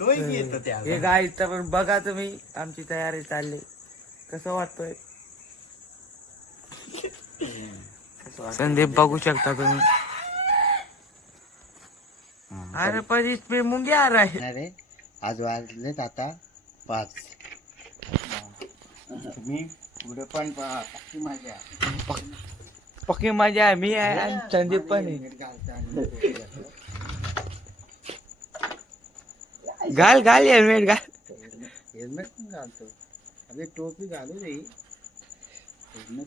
हे गाईचं पण बघा तुम्ही, आमची तयारी चालली. कसं वाटतोय संदीप, बघू शकता तुम्ही. अरे पण इसमें मुंगे आ रहा है. अरे आज वाजलेत आता 5. मी पुढे पण पक्की मजा. पक्की मजा आहे. मी आहे आणि संदीप पण आहे. घाल घाल हेल्मेट घाल. हेल्मेट पण घालतो. अरे टोपी घालू रे.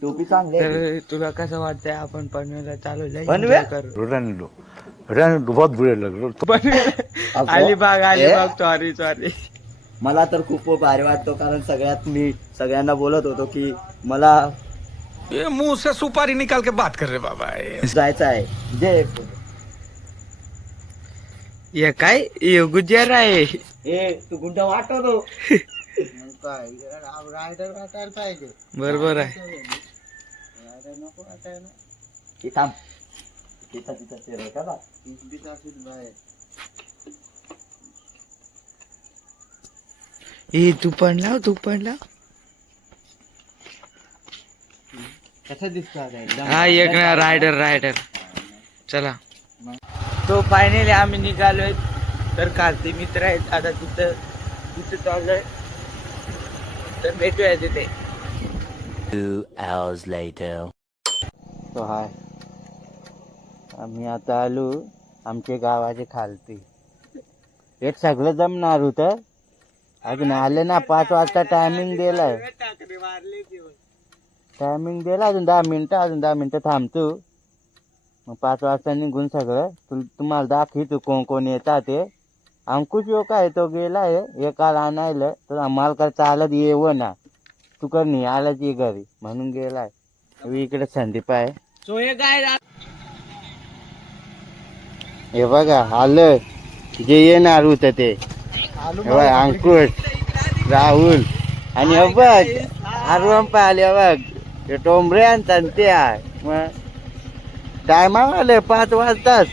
टोपी चांगली. तर तुला कसं वाटतंय आपण पनवेलला चालू जाईल? बहुत बुरे लग रहे. अलिबाग सॉरी. मला तर खूप भारी वाटतो, कारण सगळ्यात मी सगळ्यांना बोलत होतो की मला ये मुंह से सुपारी निकाल के बात कर रहे बाबा. जायचं आहे. जे ये काय ये गुजर आहे. ए तू गुंडा वाटतो काय रायडर वाटायला पाहिजे. बरोबर आहे. रायडर नको वाटायला की थांब तिथं ते रे का बाहेर. ए तू पण लाव. कसं दिसतो हा एक ना रायडर. चला तो फायनली आम्ही निघालोय. तर खालचे मित्र आहेत आता तिथं चाललोय. तर भेटूया तिथे. 2 hours later. तो हाय आम्ही आता आलो आमच्या गावाचे खालती. एक सगळं जमणार होतं, अजून आले ना. 5 वाजता टायमिंग दिलाय. अजून 10 मिनिटं थांबतो. मग 5 वाजता निघून सगळं तुम्हाला दाखवतो कोण कोण येतात ते. अंकुश योग आहे तो गेलाय एकाला आणायला, तर मालका चालत येव ना तू कर नाही आलाच ये घरी म्हणून गेलाय. इकडे संदीप आहे. सो हे काय हे बघा आलं जे येणार होतं ते. अंकुश, राहुल आणि हे बघ आरवम पाहिले बघ ते टोंबरे आणतात ते आहे. मग टायमा आले 5 वाजताच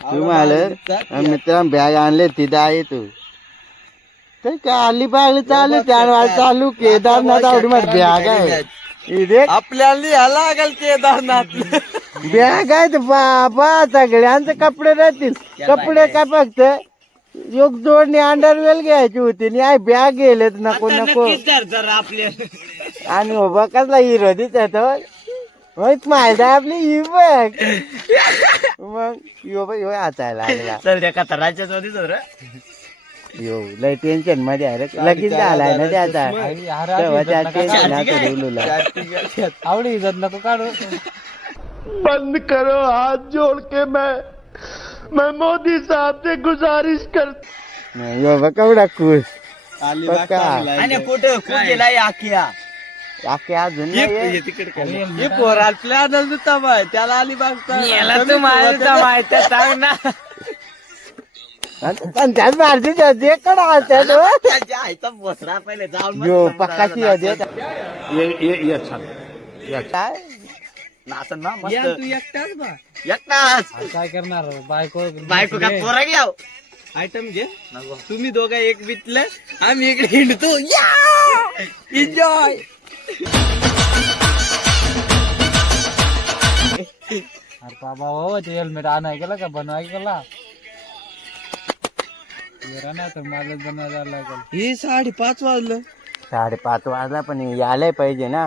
तुम्हाला मित्र बॅग आणले तिथे आहे तू. तर काय अलिबाग चालू केदारनाथ आवडी बॅग आहे इथे आपल्याला याला लागेल केदारनाथ. बॅग आहेत बाबा. सगळ्यांचे कपडे राहतील. कपडे काय फक्त योग जोडणी अंडरवेल घ्यायची होती. नाही बॅग गेलेत नको आपल्या आणि उभा कसला हिरो दिसतो माहिती आपली ही बघ. मग यो हातायला लागला. चल त्या कथाराच्या यो लय टेन्शन मध्ये आहे रे. लगेच झालाय ना त्याचा. आवडी इज्जत नको काढू. बंद करो हाथ जोड़ के मैं मोदी साहब से गुजारिश कर. यो बघ केवढा खुश. कुठं गेला आखिया अजून पोराल प्लॅन त्याला अलिबाग माहिती सांग ना. पण त्याच भारती जे कडा आईचा बोसरा पहिले जाऊन यो पक्काची ये अच्छा काय नाचन ना मस्त. तू एकटाच काय करणार. बायको का पोरा घ्याव आयटम घे. तुम्ही दोघं एक बितलं आम्ही इकडे हिंडतो. एन्जॉय. अरे बाबा हो ते हेल्मेट आणाय गेला का बनवाय गेला. तर मला बनवायला लागेल. हे 5:30 वाजलं. 5:30 वाजला पण यायला पाहिजे ना.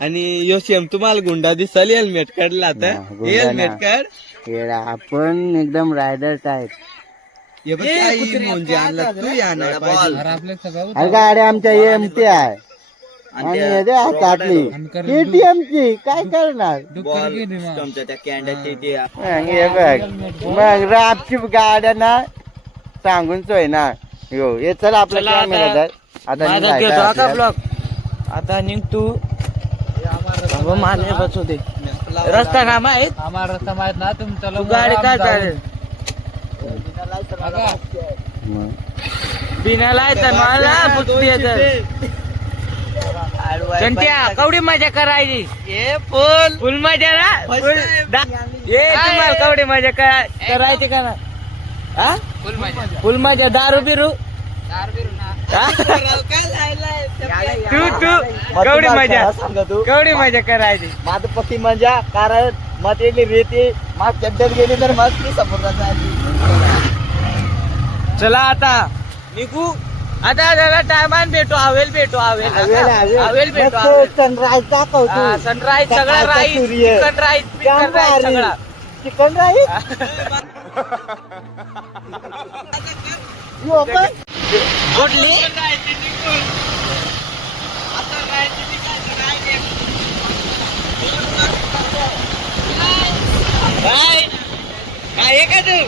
आणि योशियम तुम्हाला गुंडा दिसाल हेल्मेट काढला तर हेल्मेट काढ. आपण एकदम रायडर टाईप. गाड्या आमच्या एमटी आहे आणि हातातली केटीएम ची काय करणार. मग रापची गाड्या ना सांगून सोय ना. यो हे चल आपला कॅमेरा आता आता निघ तू. माने बसू दे. रस्ता ना माहित. आम्हाला रस्ता माहित ना. तुमचा गाडी काय चालेल बिना लायसन मला संत्या कवडी मजा करायची हे फुल फुल मजा ना First फुल time. ये तुम्हाला कवडी मजा करायची का ना हा फुल मजा दारू बिरू हा? तू कवडी मजा सांगा तू कवडी मजा करायची माझं पक्की मजा कारण मग येली रेती मग चड्ड्यात गेली तर मग ती समुद्रात जायची. चला आता निघू आता जरा टायमान भेटू हवेल भेटू हवेल भेटू सनराईज दाखवतो सनराईज सगळा सकाळचा राईस सूर्य. चिकन राईस सगळा चिकन राईस कुठली काय काय का तू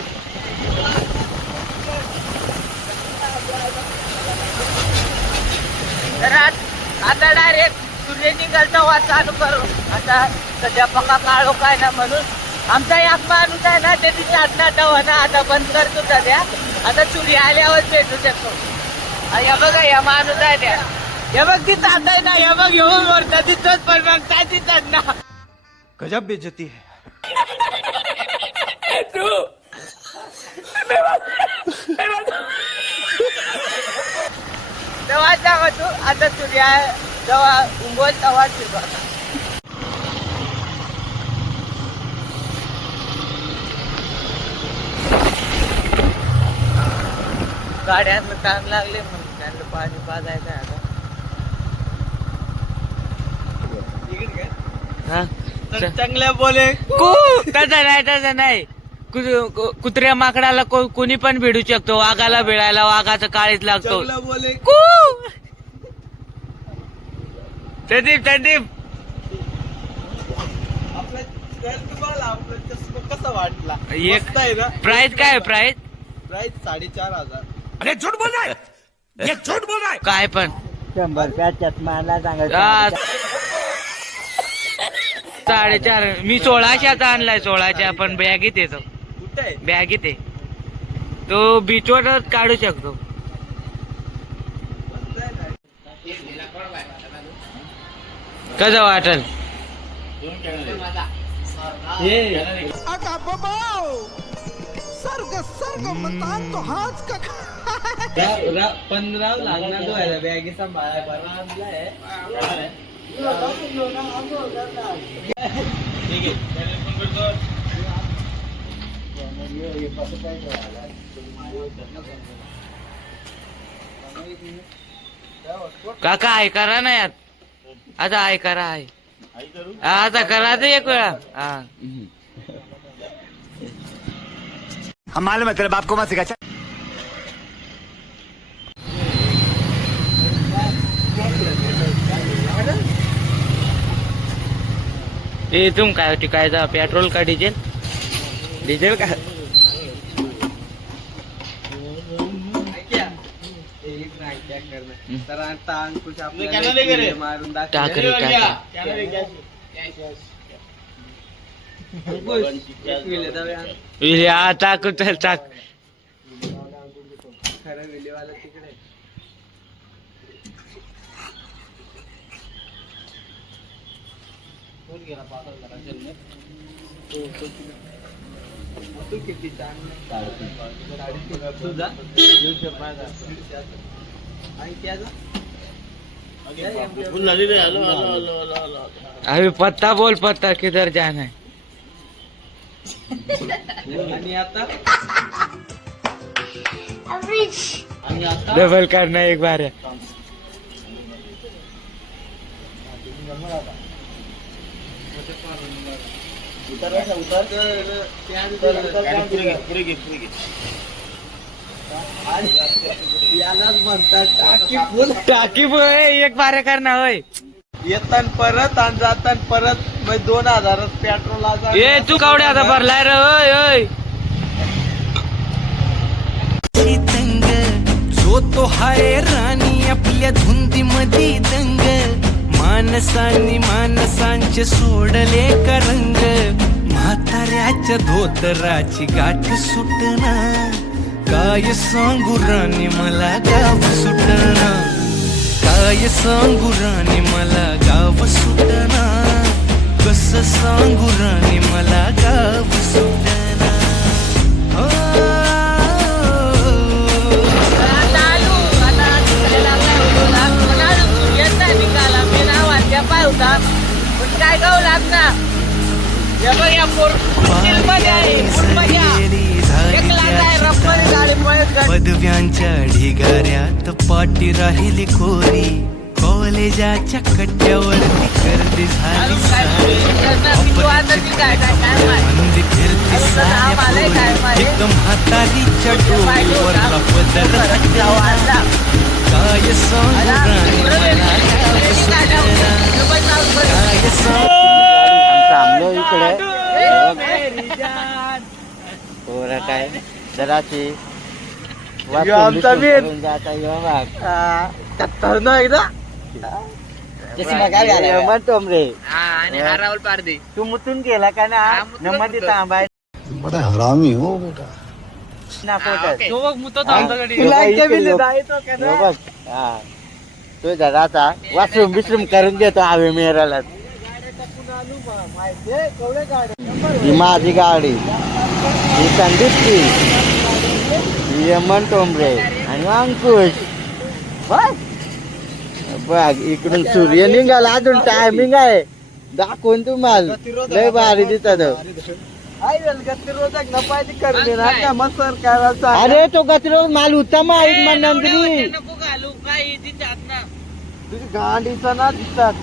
तर आता डायरेक्ट सूर्य निघालचा वाद चालू करू आता सध्या पक्का काळो काय ना म्हणून आमचा एक माणूस आहे ना त्याची साधना ना आता बंद करतो सध्या आता सूर्य आल्यावर भेटू शकतो या बघा या माणूस आहे त्या हे बघ ती जात आहे ना हे बघ येऊन वरता तिथंच पण मग काय तिथं ना गजब बेइज्जती है. तेव्हा जावा तू आता सूर्य जेव्हा उंगवल तेव्हा फिरवा गाड्यांना ताण लागले म्हणून त्यांना पाणी पाजायचं आता हा चांगल्या बोले तसं नाही कुत्र्या माकडाला कोणी पण भिडू शकतो वाघाला भिडायला वाघाचं काळीच लागतो बोले संदीप आपला चष्मा कसा वाटला एक मस्त आहे ना प्राइस काय प्राइस प्राइस 4,500. अरे झूठ बोल रहा है, ये झूठ बोल रहा है. काय पण 100 रुपया चष्माला हा, सांगायचं 4,500 मी 1600चा आणलाय 1600 पण बॅगीत येतो कुठे आहे बॅगीत आहे तो बीचवरच काढू शकतो कसं वाटल पंधरा लागणार तो आहे बॅगी सांभाळाय काका आहे करा ना यात आता आहे करा आहे आता करा तर एक वेळा हा हम मालूम है तेरे बाप को मत सिखा. तुम काय होती काय जा पेट्रोल का डिझेल डिझेल का तर आता अंकुश आपल्याला मारून टाकरे टाक चल टाक खरं विलेवाला तिकडे तू किती तुझा अभी पत्ता बोल पत्ता किधर जाना है आणि आता डबल करना एक बार है यालाच म्हणतात टाकी फुल टाकी एक बार करना होय येतान परत आणि जातान परत 2,000 पेट्रोल ये तू कावडे आता भरलाय रे होय होय जो तो हाय राणी आपल्या धुंदीमध्ये दंग माणसांनी माणसांचे सोडले करंग म्हाताऱ्याच्या धोतराची गाठ सुटना काय सांगू राणी मला गाव सुटना काय सांगू राणी मला गाव सुटना, कसं सांगू राणी मला गाव सुटना. हो. काय गाव लागणार पदव्यांच्या ढिगाऱ्यात पाठी राहिली कोरी, कॉलेजाच्या कट्ट्यावरती गर्दी झाली सारी. मंदी फिरती साऱ्या एकदम हातालीच्या डोळ्यावरला पदर हटला. काय सांगू राणी मला गाव सुटना, काय सांगू. थांबलो इकडे पोरं काय जराशी आमचा बेत. जाता येऊ खतरनाक ना. म्हणतो रे आणि हा राहुल पारदे तू मुतून गेला का ना मुतून नमदी गेलो. थांबाय बड़ा हरामी हो बेटा. ना पोटात. तुला इतक्या बिल्ले जायचो का ना? हो बघ हा तो जराचा वाशरूम बिशरूम करून देतो हवे मेहराला. ही माझी गाडी, ही संदीपची, ही यमन टोंबरे आणि अंकुश. बघ इकडून सूर्य निघाला, अजून टायमिंग आहे दाखवून तुम्हाला. लय भारी दिसत. अरे तो गतिरोध माल उत्तम आहे नंदरी. तुझी गाडीचा ना दिसतात,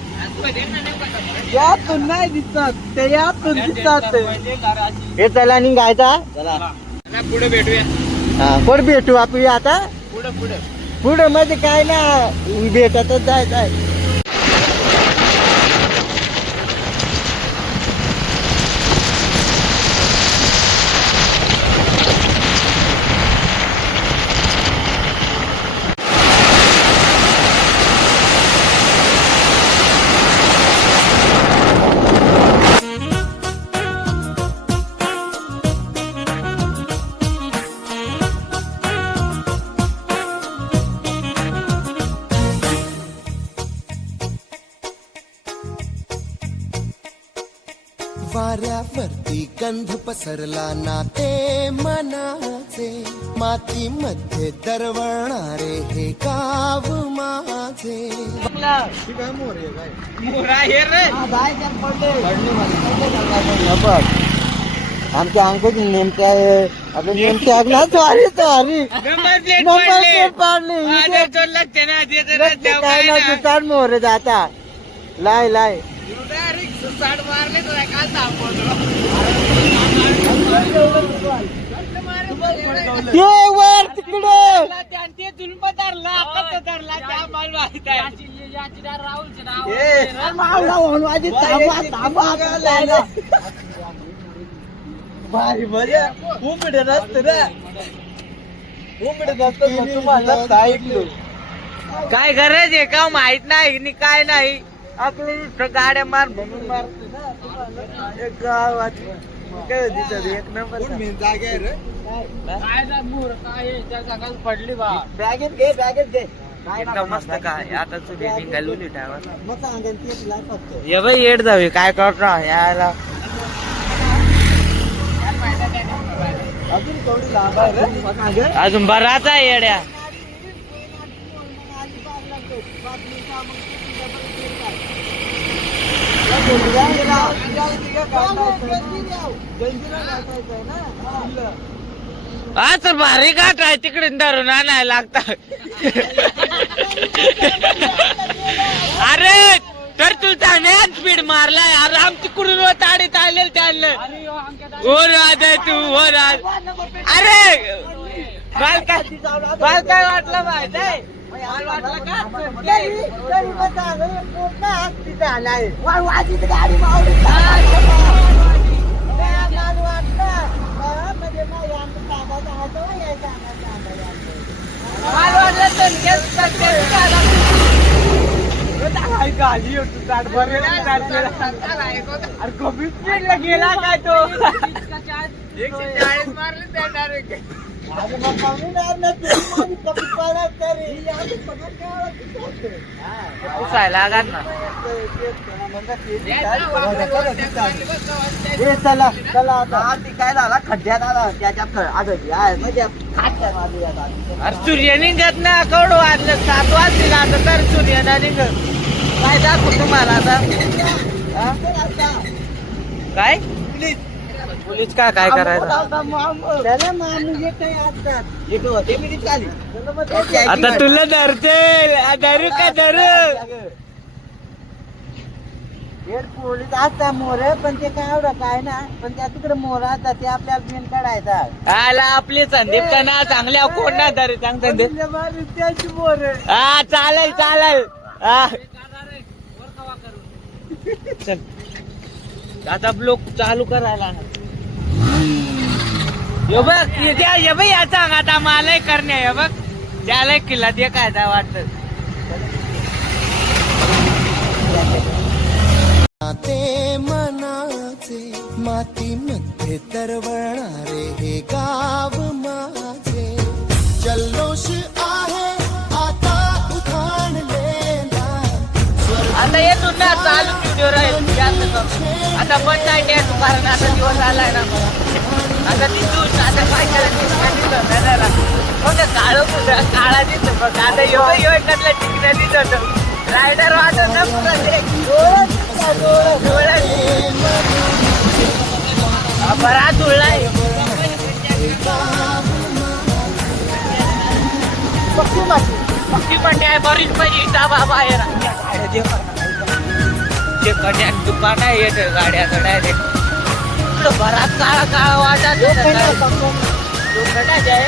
यातून नाही दिसतात, ते यातून दिसतात. हे चला निघायचा पुढे भेटूया. हा कोण भेटू आपण आता पुढे पुढे मध्ये काय ना भेटतच जायचं. वाऱ्यावरती गंध पसरला नाते मनाचे, मातीमध्ये दरवळणारे हे गाव माझे. बघ आमच्या अंकुश नेमक्या आपल्या नेमक्या आगला सॉरी सॉरी काय ना सुतार मोरे जाता लाय लाय ते वर तिकडे भारी मजा उमडे नसतं ना, उमडे नसतं तुम्हाला ऐकलो. काय गरज आहे का माहित नाही नि काय नाही, आपल्या इथं गाड्या मार म्हणून मारतो ना तुम्हाला. एक गावात काय दिसत एक नंबर जागा आहे रे. पडली बा बॅगेत घे बॅगेत घे. मस्त काय आता तुझी निघालून ये बाई येड जावे काय करतो यायला. अजून बराच आहे येड्या. आज भारी गाठ आहे तिकडे धरून आणायला लागतात. अरे तर तू त्याने स्पीड मारलाय आराम तिकडून ताडीत आलेल त्याला. हो राजा तू हो राज. अरे बाल काय वाटलं माहिती गेला काय तो 140 मारले त्या डायरेक्ट. चला चला आता ती काय झाला खड्ड्यात आला त्याच्यात आदळली आहे म्हणजे खाट्या मारली आता. सूर्य निघत ना कवड वाजलं 7 वाजले आता तर सूर्य ना निघत. काय दाखवू तुम्हाला आता काय पोलीस काय काय करायचं आता तुला धरते धरू का धरू. पोलीस असता मोर पण ते काय एवढं काय ना पण त्या तिकडे मोर असतात ते आपल्याला मेन काढायचा. आला आपले संदीप का ना चांगल्या कोण ना धर सांग संदीप. मोर हा चालेल चालेल. हा चल आता ब्लॉक चालू करायला. यो बघ ये बाई या सांग आता मलाही करणे हे बघ त्याला किल्ला ते काय वाटत. ते मनाचे मातीमध्ये तरवणारे हे गाव माझे जल्लोष आहे आता उठाणलेला. आता येतो ना चालू व्हिडिओ राहील जास्त करून. आता पण नाही येतो कारण आता दिवस आलाय ना आता तिथून आता काय करायचं काळ काळा दिसतो बघ आता यो एकला टिकण्या दिसत रायडर वाटत ना बरा जुळलाय. पक्षी म्हणते आहे बरीच पाहिजे इटा बाबा ते कड्यात दुकान आहे येत गाड्या डायरेक्ट बराच काळा काळा वाटत लोखंडाचे आहे.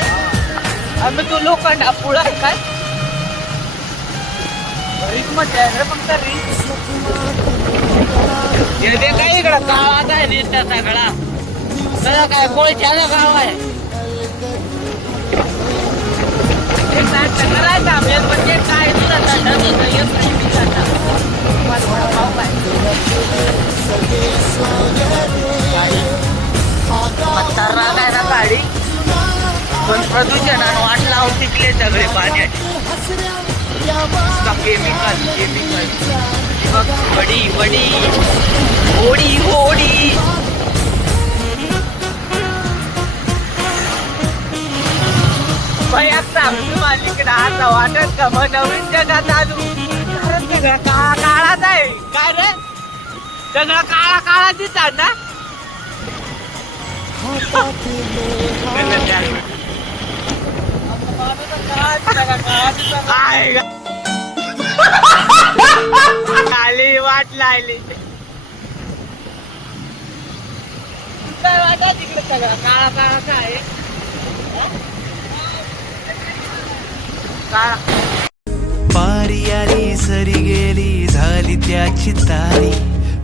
आम्ही तू लोखंड पुढा काय बरीच मजा आहे पण तरी काय इकडं गावात आहे निसता सगळा सगळा काय कोळच्या गाव आहे. करायचं आम्ही म्हणजे काय काय ना गाडी पण प्रदूषणानं वाट लावून शिकले सगळे पाण्याचे केमिकल वडी वडी होडी होडी. मालिकडे आता वाटत का मग नवीन जगात आलू सगळं काळा काळाच आहे काय रे सगळं काळा काळा दिसतात ना. आली वाट लागली काय वाटा तिकडे सगळं काळा काळाच आहे. पारी आली सरी गेली झाली त्याची तारी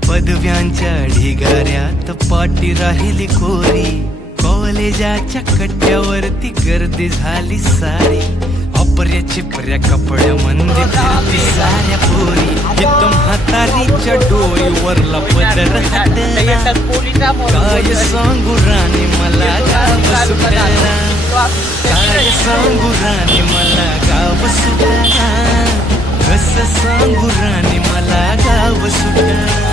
पदव्यांच्या ढिगाऱ्यात पाठी राहिली कोरी कॉलेजाच्या कट्ट्यावरती गर्दी झाली सारी अपर्याची पर्या कपड्या मंदी फिरती साऱ्या पोरी एकदम हातारीच्या डोईवरला पदर हातला काय सांगू राणी मला गाव सुटला काय सांगू राणी मला गाव सुटला कसं सांगू राणी मला गाव सुटला.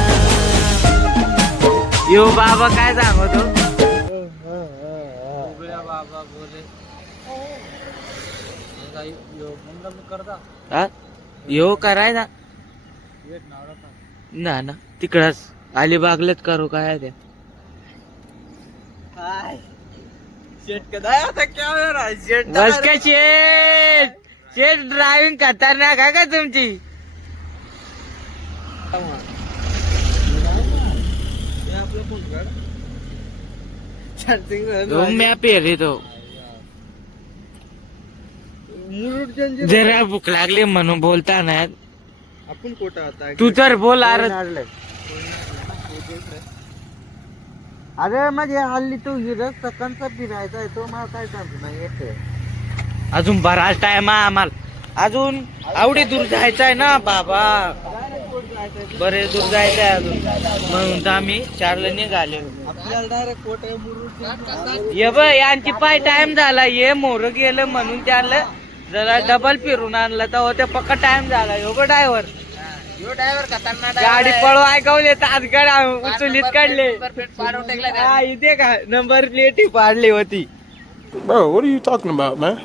यो बाबा काय सांगतो बाबा बोले यो करायचा ना ना तिकडच अलिबागलाच करू काय त्या बस काय शेट ड्रायव्हिंग खतरनाक आहे का तुमची. मॅप येतो जरा भूक लागली म्हणून बोलता नाही आपण कुठं आता तू तर बोल अरे अरे म्हणजे हल्ली तू रस्ता कंचा फिरायचा आहे तो मला काय सांगतो नाही येते अजून बराच टाइम आहे आम्हाला अजून आवडी दूर जायचं आहे ना बाबा. बरेच दूर जायचंय अजून, म्हणून तर आम्ही 4ला निघाले. आपल्याला डायरेक्ट कोटे मुरुड ये बघ यांची पाय टाइम झाला, ये मोर गेलं म्हणून त्याला जरा डबल फिरून आणलं तर होते पक्का टाइम झाला. यो बघ ड्रायव्हर ड्रायव्हर खतरनाक गाडी पळू ऐकवले तासगड उचलीत काढले. हा इथे का नंबर प्लेट पाडली होती. Bro, what are you talking about, man?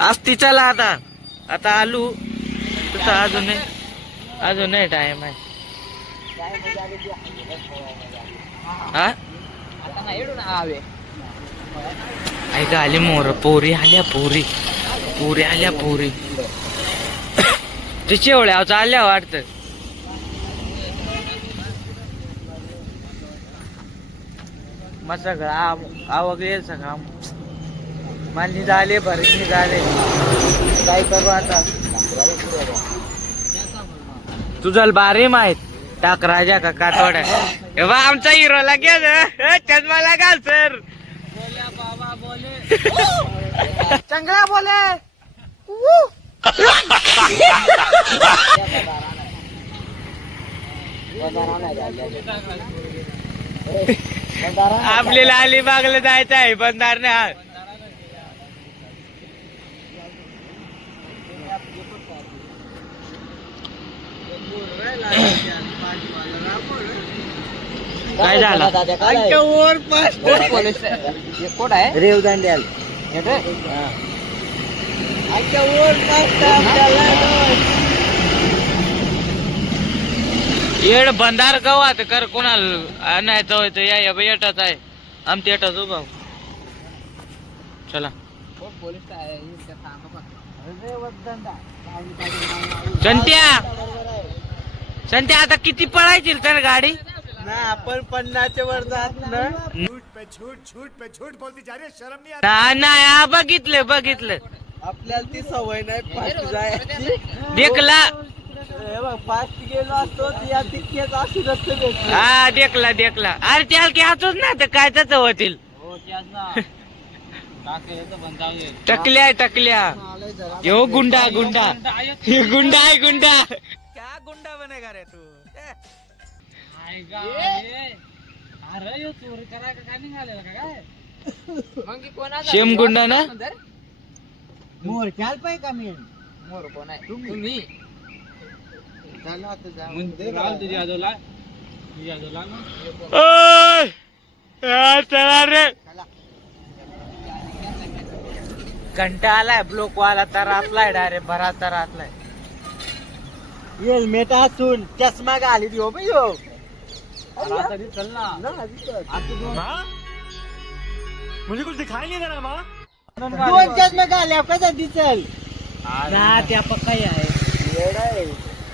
असती चला आता आलू तुझा अजून नाही टाइम आहे. हा ऐका आली मोर, पोरी आल्या पोरी ते शेवळ्या चालल्या वाटत. मग सगळं आवगले सगळं मला निघाले भरत निघाले. काय करू आता, तुझं बारे माहित टाक राजा का कातोड्या. एव्हा आमचा हिरोला घ्या चष्माला घाल सर. बाबा बोले चांगला बोले. आपल्याला अलिबागला जायचं आहे, बंधार नाही. काय झालं कोण आहे रेवदांड्याल येड बंधार गवात कर कोणाला नाही तो या येटाच आहे आमच्या येटाच उभा. चला संत्या आता किती पळायची तर गाडी ना आपण 50च्या वर जात ना. नाही हा बघितलं आपल्याला ती सवय नाही फास्ट जायची. देखला फास्ट गेलो असतो या तितकेच अशी रस्ते भेटले. हा देखला अरे त्याला घ्यायचोच ना तर काय त्याच होतील. टकल्या यो गुंडा आहे गुंडा क्या गुंडा बनेगा रे तू. शेम गुंडा ना. मोर चाल पाय का मी मोर कोण आहे तुम्ही. चला रे घंटा आलाय ब्लॉक वाला तर आतलाय डायरेक्ट भरा तर आतलाय. हेल्मेट असून चष्मा घाली हो बाई हो. मुझे कुछ दिखाई नहीं दे रहा माँ. 2 चष्मा घाल्या कसा दिसल ना त्या पक्का आहे.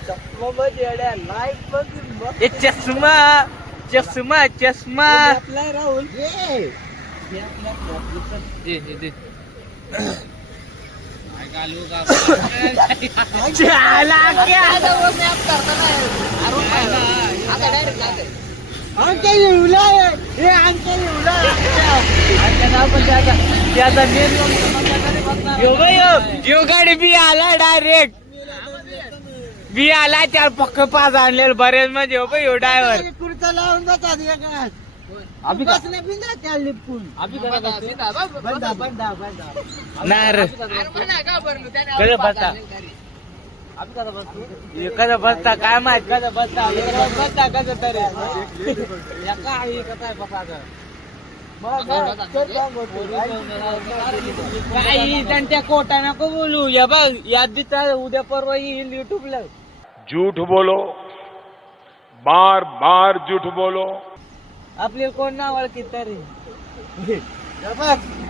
चष्मा मध्ये येड्या लाईट बघ. चष्मा आपला राहुल आमच्या येऊला हे आमच्या येऊला यो गाडी बी आला डायरेक्ट बी आला त्याला पक्क पाच आणलेलं बरेच म्हणजे हो यो ड्रायव्हर खुर्चा लावून जातात एकाच. बसने बी ना त्या लिपून बंदा नाही रे कधी बसता कधी बसता काय माहित कधी बसता कसं तरी काही त्यांच्या कोटा नको बोलू. या बघ यादीचा उद्या परवा येईल युट्यूबला. झूठ बोलो, बार बार झूठ बोलो. आपले कोण नाव ओळखी तरी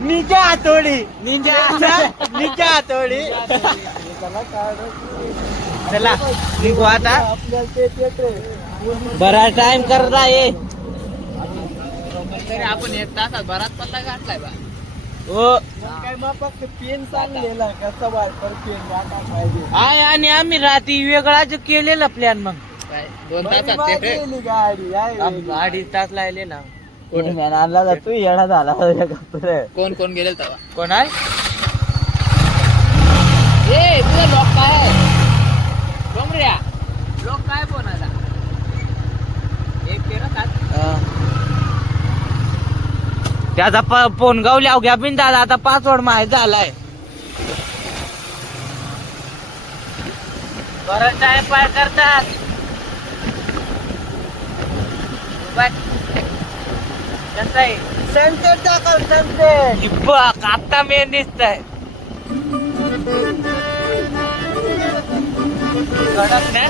निजा हातोडी चला निघू आता. आपल्याला बरा टाइम करता ये. आपण 1 तासात बराच पल्ला गाठलाय बा. हो काय मग फक्त पेन चांगलेला कसा वापर पेन वाटा पाहिजे. आहे आणि आम्ही रात्री वेगळाच केलेला प्लॅन. मग 2 तासात गेली गाडी आहे. 2.5 तास लागलेला. आणला तू येडा झाला. कोण गेले तेव्हा कोण आहे ए तुझा लॉक काय आहे रे लोक काय बोलायला एक तेरा सात त्याचा फोन गावल्या घ्या बिन दादा आता पासवर्ड माहित झालाय परत टाइम पाय करतात कसं आहे सनसेट दाखव सनसेट बघ आता मेन दिसतंय कडक ना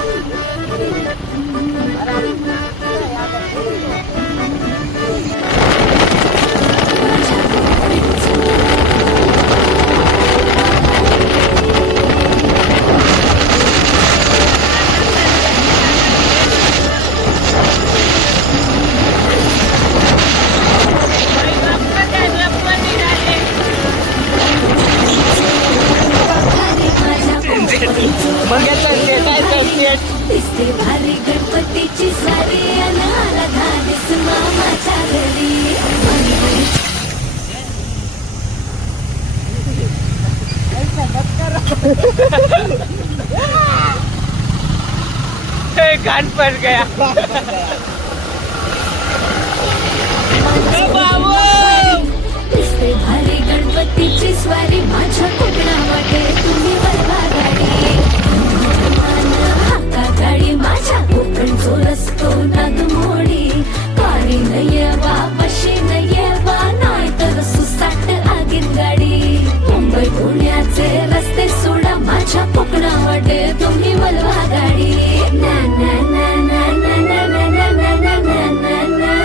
मग काय सनसेट दिसते भारी गणपतीची सारी अनाला धाडस मामाच्या घरी कान पड़ गया दिसते भारी गणपतीची स्वारी माझ्या कोकणामध्ये तुम्ही बघा गाडी हाका गाडी माझ्या कोकणचो रस्तो नाद मोडी कारी नये वा बशी नये वा नाही तर सुसाट आगीन गाडी मुंबई पुण्याचे रस्ते सोडा माझ्या कोकणामध्ये तुम्ही बलवा गाडी ना ना ना ना ना ना ना ना ना ना ना ना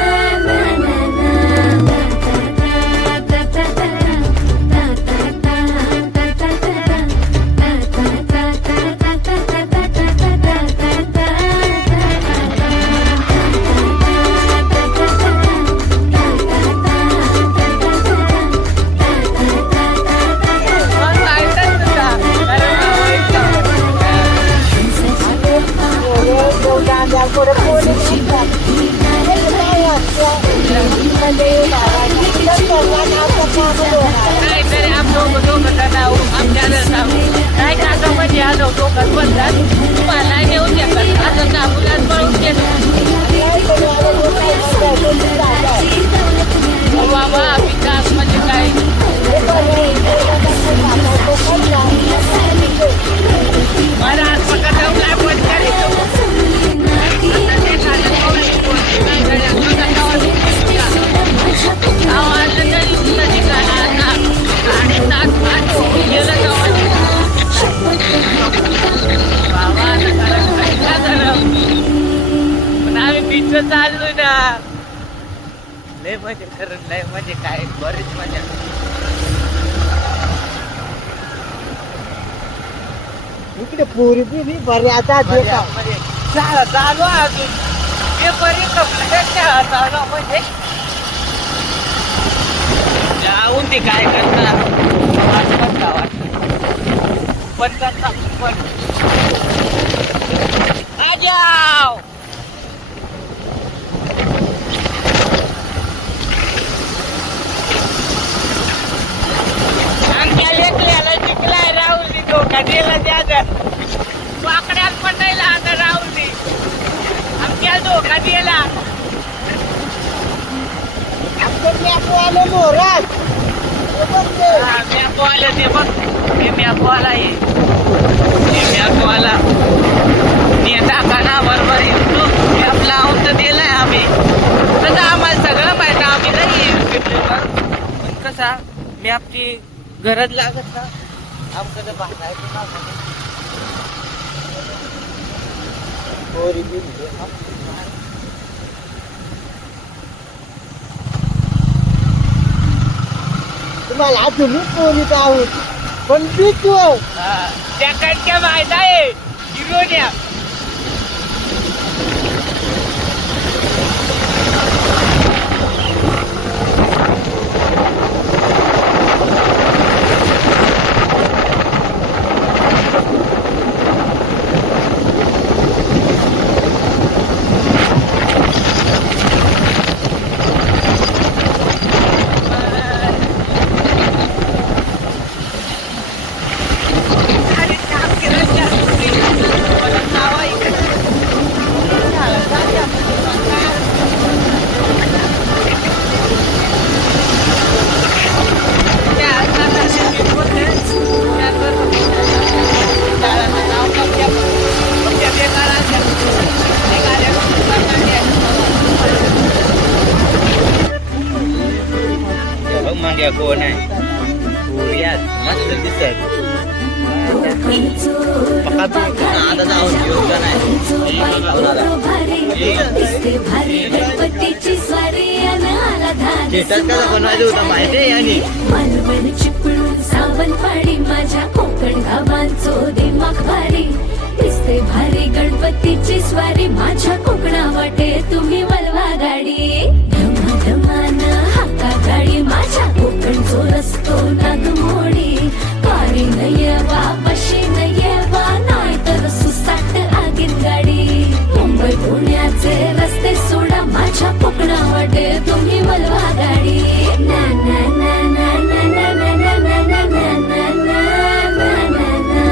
काहीतरी काय काका म्हणजे आलो टोकन बनतात तुम्हाला घेऊन येतात आता कापूलाच पळून बाबा विकास म्हणजे काय मला आत्मकथा काय पण चाललोय ना लय मजा खरं लय म्हणजे काय बरीच मजा इकडे पोरी बी बरी आता शाळा चालू आहे अजून ते बरी कंप्लीट शाळा चालू म्हणजे जाऊन ते काय करणार पण करतात पण जाओ जिंकलाय राहुल धोका दिला त्याच्या वाकड्यात पटायला आता राहुल आमच्या धोका दिला मॅपो आलं ते बघ हे मॅपो आला हे मॅपो आला नेता काना बरोबर येतो मॅप लावून तर दिलाय आम्ही तसं आम्हाला सगळं माहिती आम्ही नाही पण कसा मॅपची गरज लागत ना आमकडे बांधायचं ना तुम्हाला अजून पोरीत आहोत पण बीचवर त्या कडक्या माहित आहे हिरोन्या बघ मग या कोण आहे पुऱ्यात मस्त दिसत पक्का तू आता जाऊन घेऊन का नाही थिएटर कसं बनवायचं होतं माहिती आहे आणि मालवण चिपळूण सावंतवाडी माझ्या कोकण गावांचो दिमाग भारी दिसते भारी गणपतीची स्वारी माझ्या कोकणा वाटे तुम्ही वलवा गाडी धमाधमान हाका गाडी माझ्या कोकणचो रस्तो नागमोडी कारी नयवा पशी नयवा नाही तर सुसाट आगीन गाडी मुंबई पुण्याचे रस्ते सोडा माझ्या कोकणा वाटे तुम्ही वलवा गाडी ना ना ना ना ना ना ना ना ना ना ना ना ना ना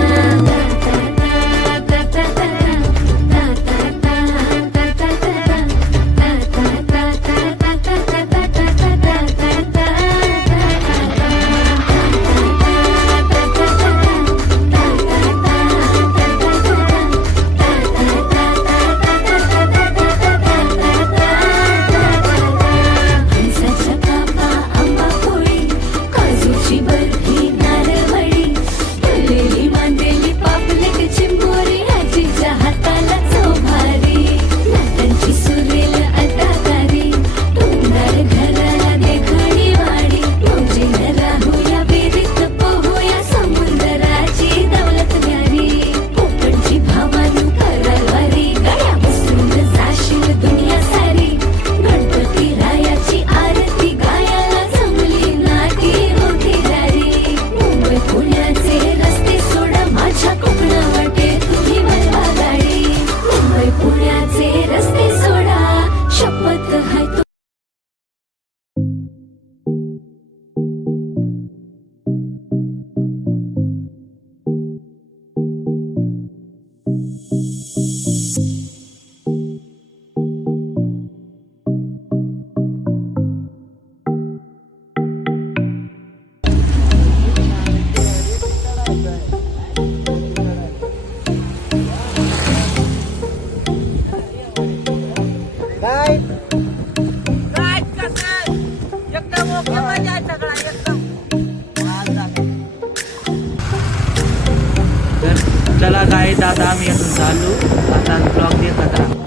चला काय आता आम्ही इथून चालू आता ब्लॉग देखत राहा.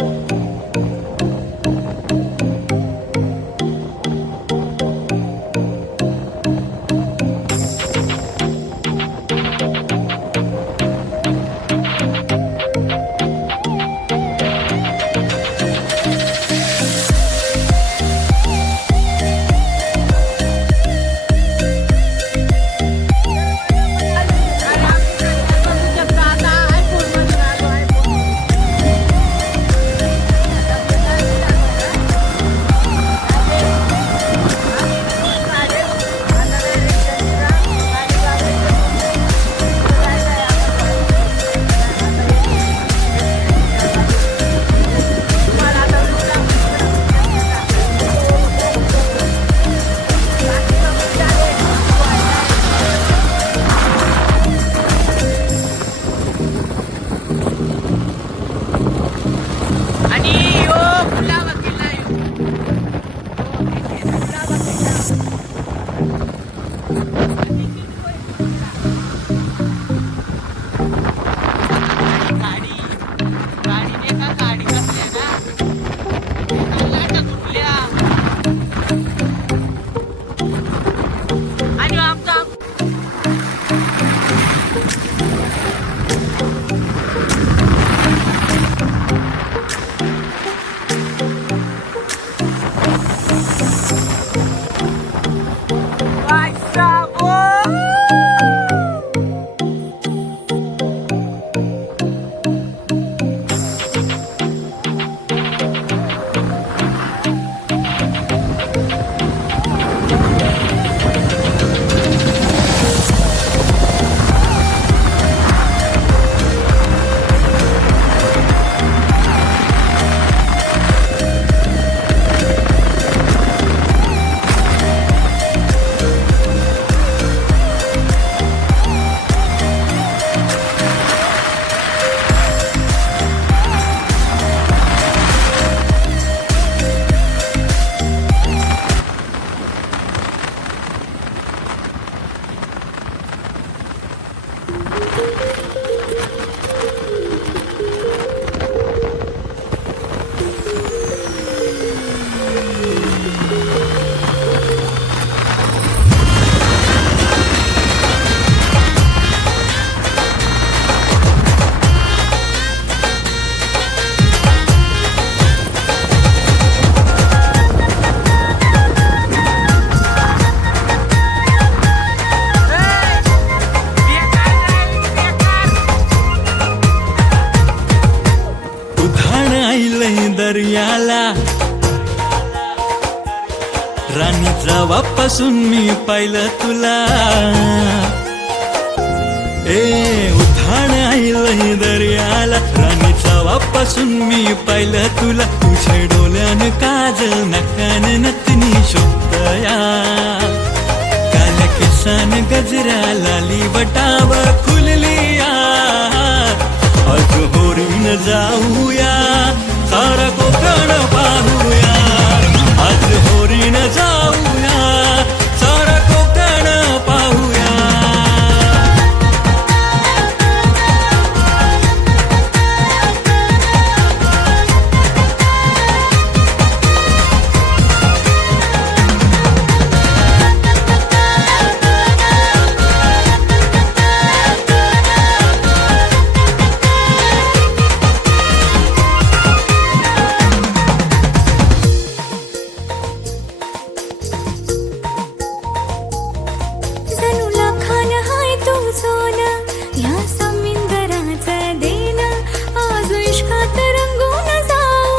उधाण आईलय दर्याला राणी जावापासून मी पाहिलं तुला उधाण आईलय दर्याला राणी जावापासून मी पाहिलं तुला तुझे डोल्यान काजल नकान नतनी शोभतया काल्या केसान गजरा लाली बटाव खुललिया आज होरीन जाऊया सारा कोकण पाहूया आज होरीन जाऊया सारा कोकण पाहूया जणू लाखान हाय तू सोना या समिंदराचा देना आज इश्कात रंगून जाऊ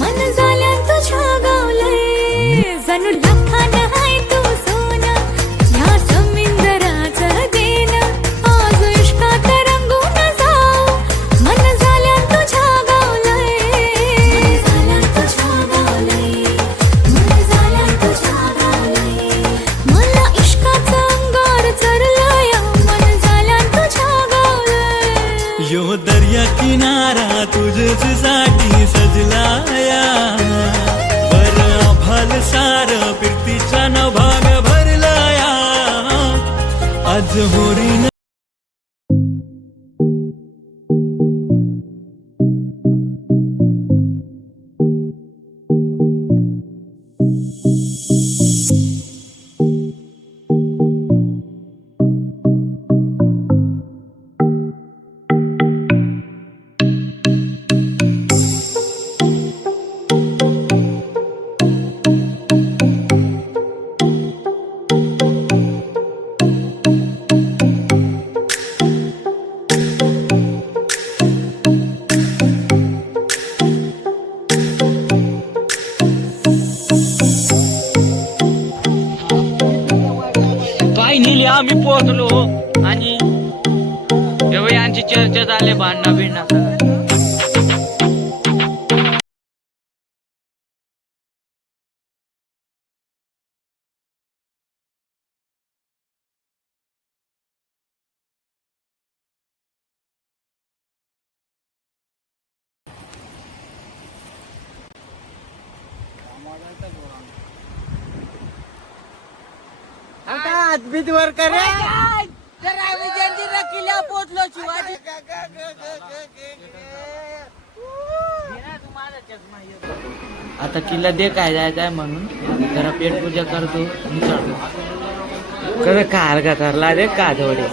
मन झाल्या तुझ्या गावलंय जणू लाखान हाय तू सोना या समिंदराचा देना आज इश्कात रंगून जाऊ मन झाल्या तुझ्या गावलंय मन झाल्या तुझ्या गावलंय मन झाल्या तुझ्या गावलंय मला इश्काचा अंगार चरलाया मन झाल्या तुझ्या गावलंय यो दर्या किनारा तुझच साठी सजलाया बर आभाल सार फिरतीचा न भाग भरलाया आज होरीन फायनली आम्ही पोहोचलो आणि तेव्हा यांची चर्चा झाली भांडणा भिडणा हातबीत वर करे आता किल्ला दे काय जायचंय म्हणून जरा पेटपूजा करतो आणि चढतो खरं कार घातरला रे का थोडे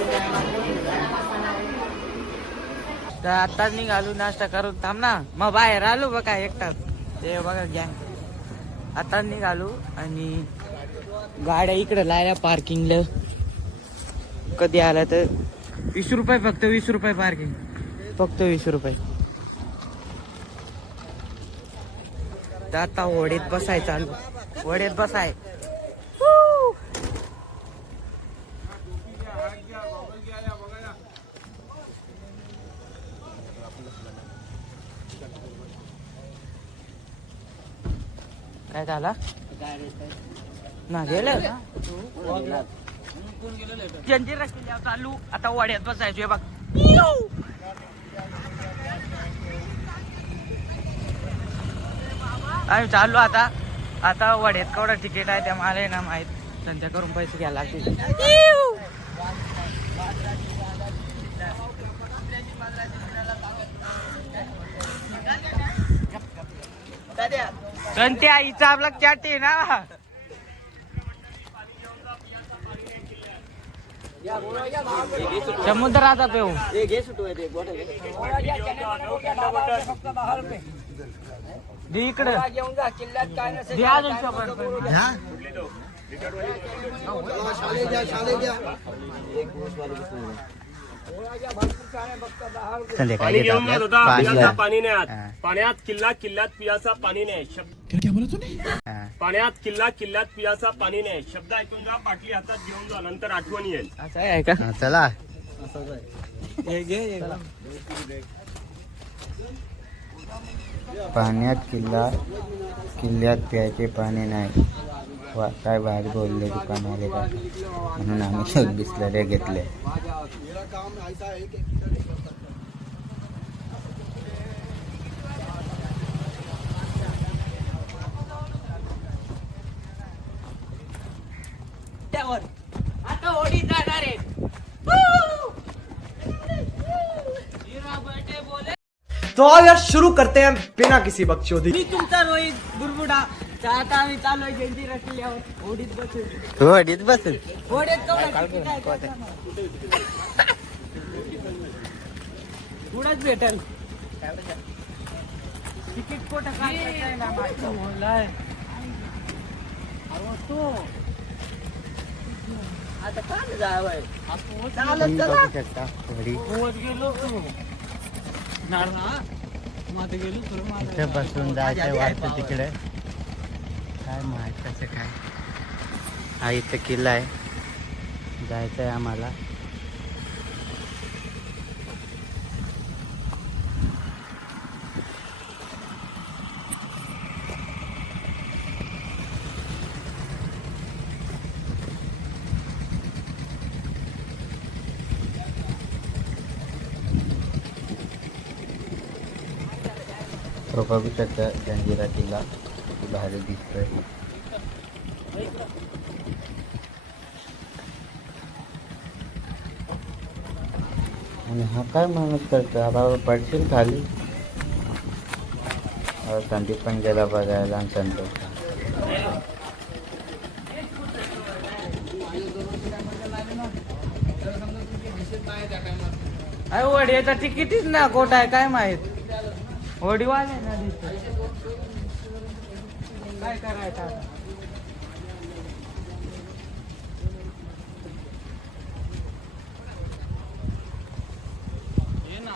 तर आताच निघालो नाश्ता करून थांब ना मग बाहेर आलो बघा एकटाच ते बघा गँग आता निघालो आणि गाड्या इकडे लायल्या पार्किंगला कधी आला तर 20 रुपये फक्त 20 रुपये पार्किंग फक्त 20 रुपये तर आता होडीत बसाय चालू होडीत बसाय काय झाला ना गेलं जंजीर चालू आता वाड्यात बसायचोय बघ आम्ही चाललो आता वाड्यात केवढं तिकीट आहे त्या मला ना माहित त्यांच्या करून पैसे घ्यायला लागतील कंट्या आईचा आपला चॅट आहे ना. समुद्राचा पेऊ इकडे संध्याकाळी घेतो आपल्याला. पाणी नाही आत पाण्यात किल्ल्यात पियाचा पाणी नाही पाण्यात किल्ल्यात पियाचा पाणी नाही शब्द ऐकून जा बाटली हातात घेऊन जा नंतर आठवण येईल. असं आहे का? हा, चला पाण्यात किल्ल्यात प्यायचे पाणी नाही. वा काय भारी बोलले दुकानवाले का. म्हणून आम्ही बिसलरी घेतले. आता ओढीत जाणार आहे. तो यार शुरू करते हैं बिना किसी बकचोदी. मी तुमचा रोहित बुरबुडा. आता आम्ही चाललोय जयंती रस्त्यावर ओढीत बसून. होडीत बसून ओढीत पुढंच भेटेल तिकीट कुठं काढताय ना माझं बोललाय. तो आता काय जावंय चालत चला. शकता होडी पोहोच गेलो तू इथे बसून जायचं वाटतं तिकडे. काय माहित कसं काय. हा इथं किल्ला आहे. जायचं आहे आम्हाला. तो बघू शकता जंजिरा किल्ला किती भारी दिसतोय. आणि हा काय मेहनत करतो. हा बाबा पडशील खाली. संदीप पण गेला बघायला आणि संतोष. अरे वड्याचा तिकीटच ना कोट आहे काय माहित. वडीवाले ना काय करायचं आता. ये ना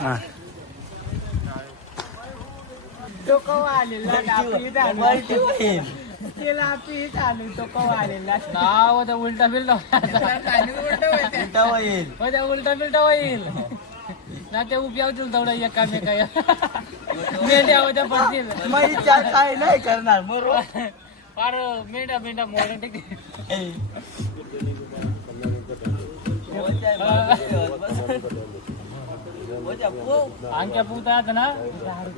हा तो कवा आलेला त्याला आपली चालू तो कवा आलेला नाव उलटा बिलटा उलटा बिलटा होईल ना. ते उभ्या होतील तेवढा एकामेका मेंढ्या होत्या पडतील. काय नाही करणार बरोबर. फार मेंढ्या मेंढ्या मोडून आमच्या पुता येत ना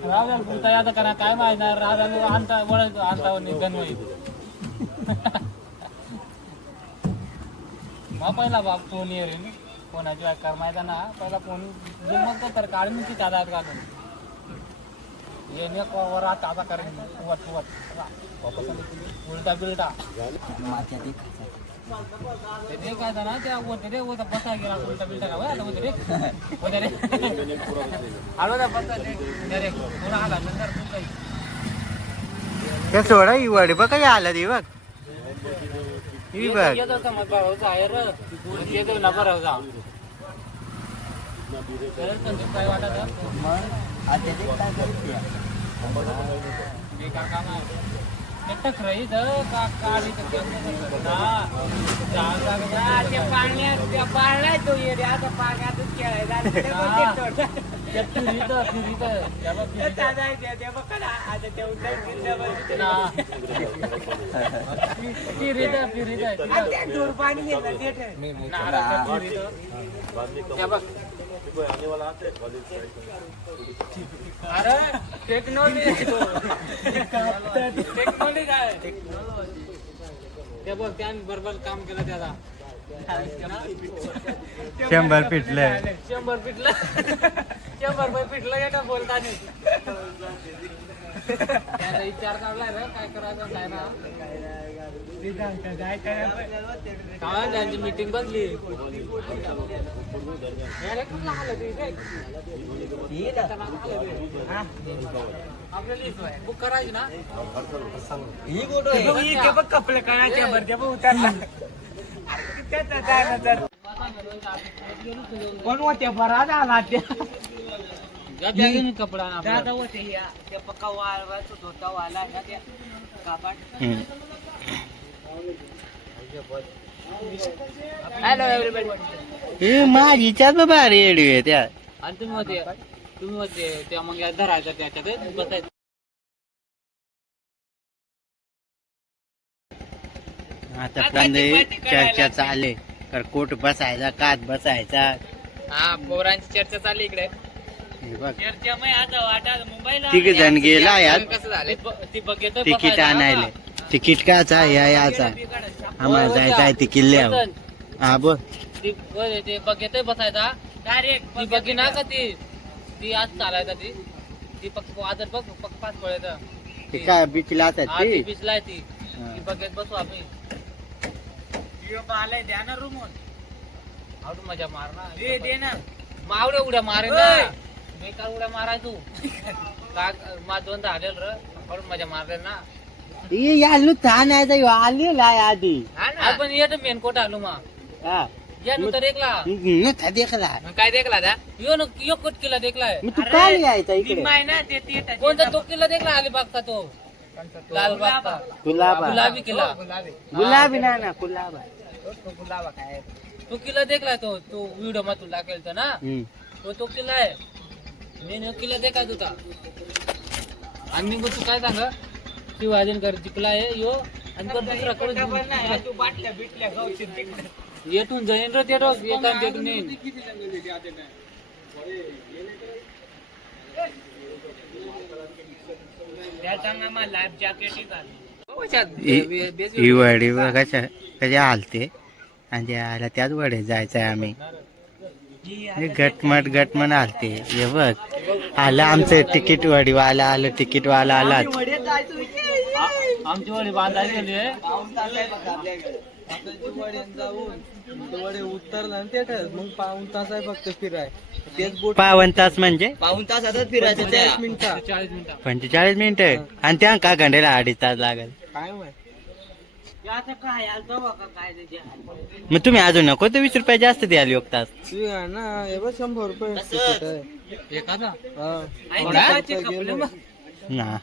राव्याला पुता येतं का ना काय माहिती ना. राव्याला आणता वळत आणता निधन होईल. मग पहिला बाप फोन ये रे कोणाची कर माहिती ना. पहिला फोन जमत तर काढून ती दादा घालून येणे वर आता करेन उलटा बिलटा ते काय ना त्या रे बसा गेला उलटा बिलटा का आता होते रे होते रे आलो ना बसा रे थोडा आला नंतर तू काही त्या सोडा ही वाडी बघ काय आला ती बघ. ही बघ येतो का मग भाऊचा आहे रे येतो ना बरं जा. काय वाटत बेकार काम आहे. एकटक राहीत का काढी पाण्यात पाळलाय तो ये रे आता पाण्यातच खेळायला अरे टेक्नॉलॉजी ते बघ त्याने बरोबर काम केलं त्याला 100 पिटलं 100 पिटलं शंभर रुपये पिटलं का बोलता नाही त्याचा विचार काढलाय रे काय करायचं काय ना काय त्यांची मीटिंग बसली बुक करायची ना ही गोष्ट बघ कपडे करायचे भरते बघ उतरला कोण होते बरा झाला त्या कपडा दादा होते त्या पक्का वाळवायचं धोता वाला ना त्या कापड हॅलो एव्हरीबडी माझीच्याच बाबा रेडी आहे त्या आणि तुम्ही होते त्या मग धरायचं त्याच्यात बसायचं आता चर्चा चाले तर कोट बसायचा कात बसायचा हा पोरांची चर्चा चालली इकडे हे बघ चर्चा मग आता वाटा मुंबईला तिघ जण गेला यात कसं झालं ती बघेत तिकीट आणायले तिकीट काचा याचा आम्हाला जायचं आहे ती किल्ल्यावर हा बोल ते बघेत बसायचा डायरेक्ट ती बघी ना का ती आज चालायचा ती पक्क आदर बघ पक्क पाच पळायचा ते काय बिचला ती बिचलाय ती बघेत बसू आम्ही आलाय द्या ना रूम आवड मजा मारणार दे ना मावडे उड्या मारे ना बेकार उड्या माराय तू का मा दोनदा आलेल र आवड मजा मारले ना याल थानायचा आलेला आधी आपण येत मेन कोट आलो मा या तर देखला देखला काय देखला दा यो कोट किल्ला देखलाय तू काय यायचा इकडे कोणता तो किल्ला देखला अलिबागचा तो लालबागचा गुलाबी किल्ला गुलाबी ना गुलाबा गुलाबा काय तो किल्ला देखलाय तो व्हिडिओ मध्ये तुला केलता ना तो किल्ला आहे मी किल्ला देखायच होता आणि तू काय सांग शिवाजीनकर जिंकला आहे यो आणि तो दुसरा येथून जाईन रे ते रोज एकांत येथून येईन ही वडी कशा आलते आणि आला त्याच वडे जायचंय आम्ही गटमट आलते हे बघ आलं आमचं तिकीट वडीवाला आलं तिकीटवाला आला आमची वडी बांधायला गेली उतरला मग पाऊन तास आहे फक्त फिराय तेच बोट पावन तास म्हणजे पाऊन तास आता फिरायचं 40 मिनिटं 45 मिनिटं आणि त्या का घंटेला 2.5 तास लागेल काय माहित मग तुम्ही अजून नको तर 20 रुपये जास्त द्याल एक तास ना हे बघ 100 रुपये तिकीट आहे एखादा ना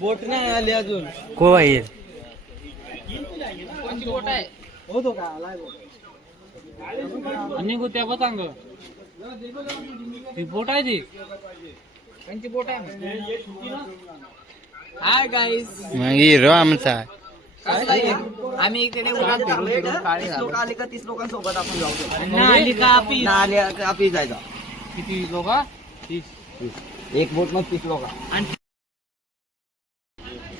बोट नाही आली अजून कोवा येईल कोणती बोट आहे होतो का आलाय आणि त्या बघ सांग ती बोट आहे ती कोणती बोट आहे हाय गाईस मग हिरो आमचा आम्ही इकडे लोक आले का 30 लोकांसोबत आपण जाऊ आली का आपली जायचा किती लोक 30 एक बोट मग 30 लोक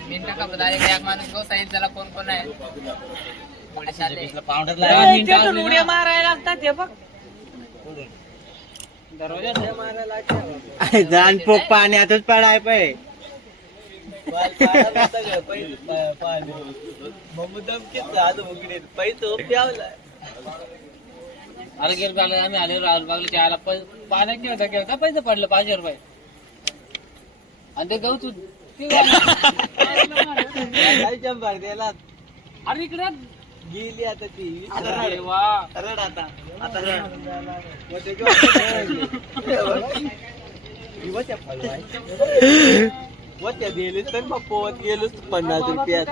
मिनटा का बता एक माणूस को साईज त्याला कोण कोण आहे उड्या मारायला लागतात हे बघ जाण पोक पाण्यातच पडाय पाय अरे गेल आम्ही आले राहुलबागला त्याला पाण्यात गेलता गेलता पैसे पडलं 500 रुपये आणि ते गहू तू अरे इकडे गेली आता ती रड आता वत्या दिलीस तर मग पोहत गेलोच 50 रुपयात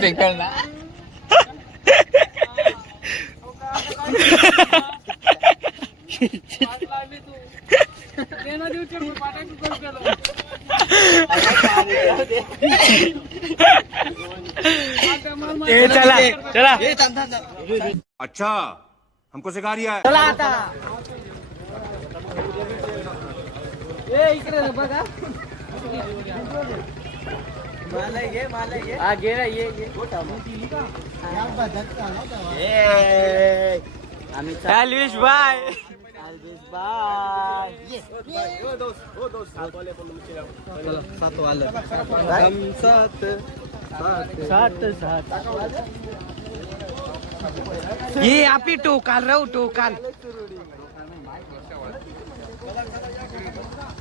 ढेकळला चला चला अच्छा हमको सिखा रिया है चला आता इकडे बघा हा घे ना ये अलविश बाय ये आपली टोकाल राहू टोकाल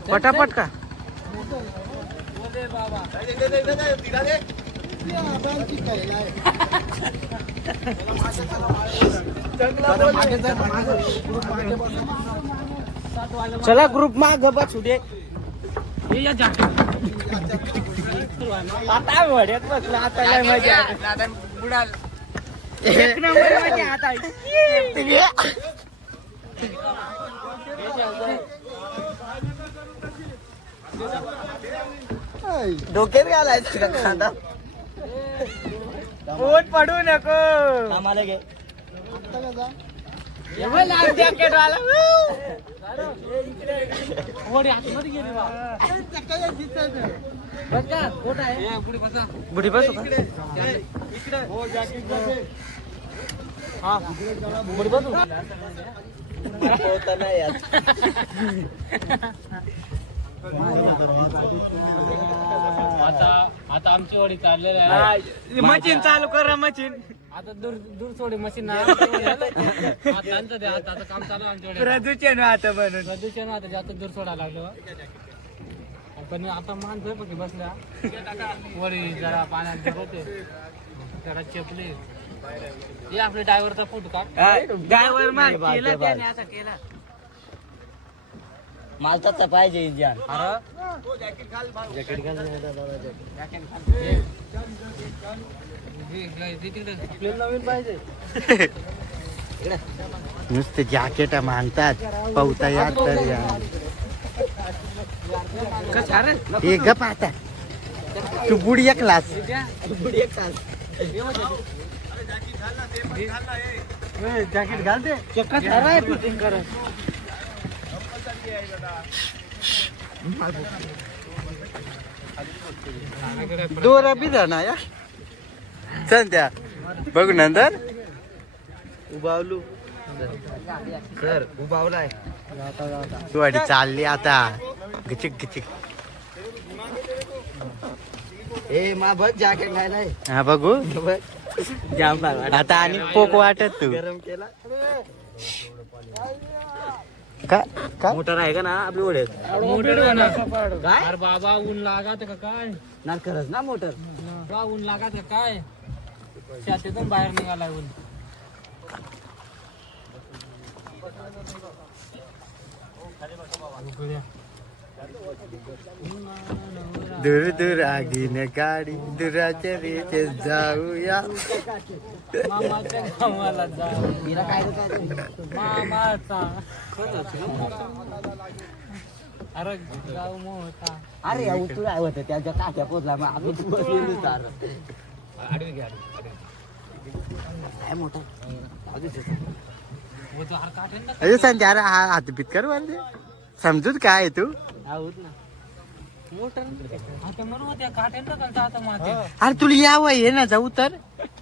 पटापट का चला ग्रुप माग बसू दे आता वड्यात बसला आता लय मजा बुडाल एक नंबर मजा आता डोक्यात घालायचं का खांदा पोट पडू नको आम्हाला घे जॅकेट वाला बुडी बसू का हा बुडी बसू आता आमची वडी चाललेली आहे मशीन चालू करा मशीन आता दूर सोडी मशीन आता काम चालू आमच्याकडे प्रदूषण आता बनून प्रदूषण आता जास्त दूर सोडायला लागलो पण आता माणसं बघ बसल्या वडी जरा पाण्यात होते जरा चपले हे आपल्या ड्रायव्हरचा फोटो का ड्रायव्हर मार केला त्याने आता केला मालताचा पाहिजे इंजन नवीन पाहिजे नुसते जॅकेट मागतात पावता याद तर हे गप आता तू बुडिया क्लास जॅकेट घालते चक्का सारा आहे फिटिंग करत दोरा बी ना या संध्या बघू नंतर उभावलू सर उभावलाय तू वाटी चालली आता गचिक गचिक ए मा बघ जॅकेट घालाय हा बघू जाम आता आणि पोक वाटत तू गरम केला का मोटर आहे का ना आपली ओढ्यात मोटर काय अरे बाबा ऊन लागत का काय ना खरंच ना मोटर बा ऊन लागत का काय शेतीतून बाहेर निघालाय ऊन दूर दूर आगीन गाडी दुराच्या रेचे जाऊया मामाच्या गावाला जाऊ मामाचा अरे गाव मोठा अरे तू काय होतं त्याच्या काट्या पोचला मग आम्ही काय मोठं अरे संध्या अरे हा हातबीत कर वाले समजूत काय तू आहोत ना मोटर आता म्हणू त्या काट्यांना घालता आता माते अरे तुला यावं ये ना जाऊ तर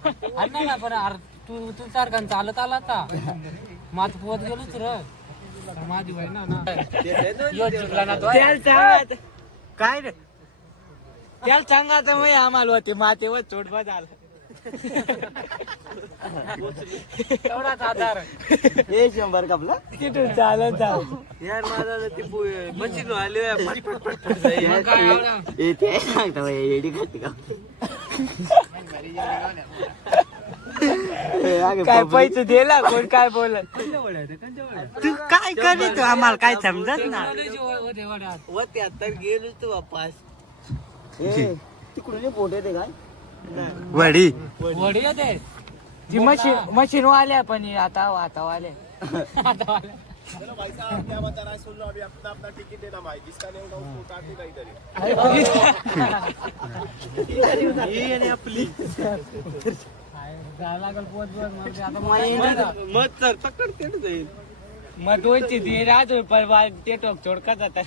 अरे ना बरं अरे तू सारखा चालत आला आता मात पोहत गेलोच र माझी वाई ना यो जिंकला ना तो काय रे त्याला सांगा तर मग आम्हाला होते मातेवर चोटबा झाला एवढाच आधार हे 100 कापला तिथून चालत जाऊ यार माझा ते मशीन आले येते सांगता एडी खाते का काय पैसे दिला कोण काय बोलत तू काय करी तू आम्हाला काय समजत ना होते आता गेलो तू वापस तिकडून पोट येते काय वडी वडी येते ती मशीन वाल्या पण आता वाल्या चलो भाई साहब क्या बता रहा है सुन लो अभी अपना अपना टिकट देना भाई जिसका नहीं होगा उसको उतार देगा इधर ही आपली मत सर पकडते जाईल मग दोनची दे राहतो पण ते टोक चोडका जाता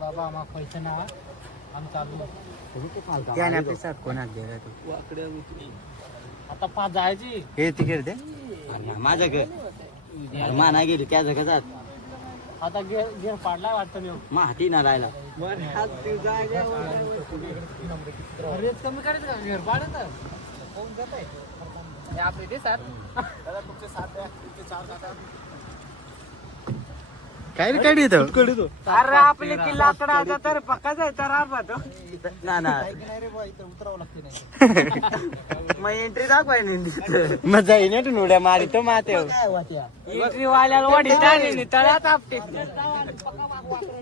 बाबा आम्हा पैसे ना आम चालू त्याने आपल्या साथ कोणाक गेला तू आता 5 जायची हे तिकीट दे माझ्या घर माना गेली त्या जगात आता गेअर पाडला वाटतं मी माहिती ना राहिला रेट कमी करायचं का गेअर पाडायचं कोण जात आहे आपले ते सर दादा तुमचे 7 आहे तुमचे 4 दादा काय काढी येतो अरे आपले की लाकडाचा तर पक्का जायचा राहतो ना ना नाही रे बा इथं उतरावं लागते नाही मग एंट्री दाखवाय मग जाईन ना तू उड्या मारितो माते काय वाट्या एंट्री वाल्याला वाढी टाळली तळात आपटे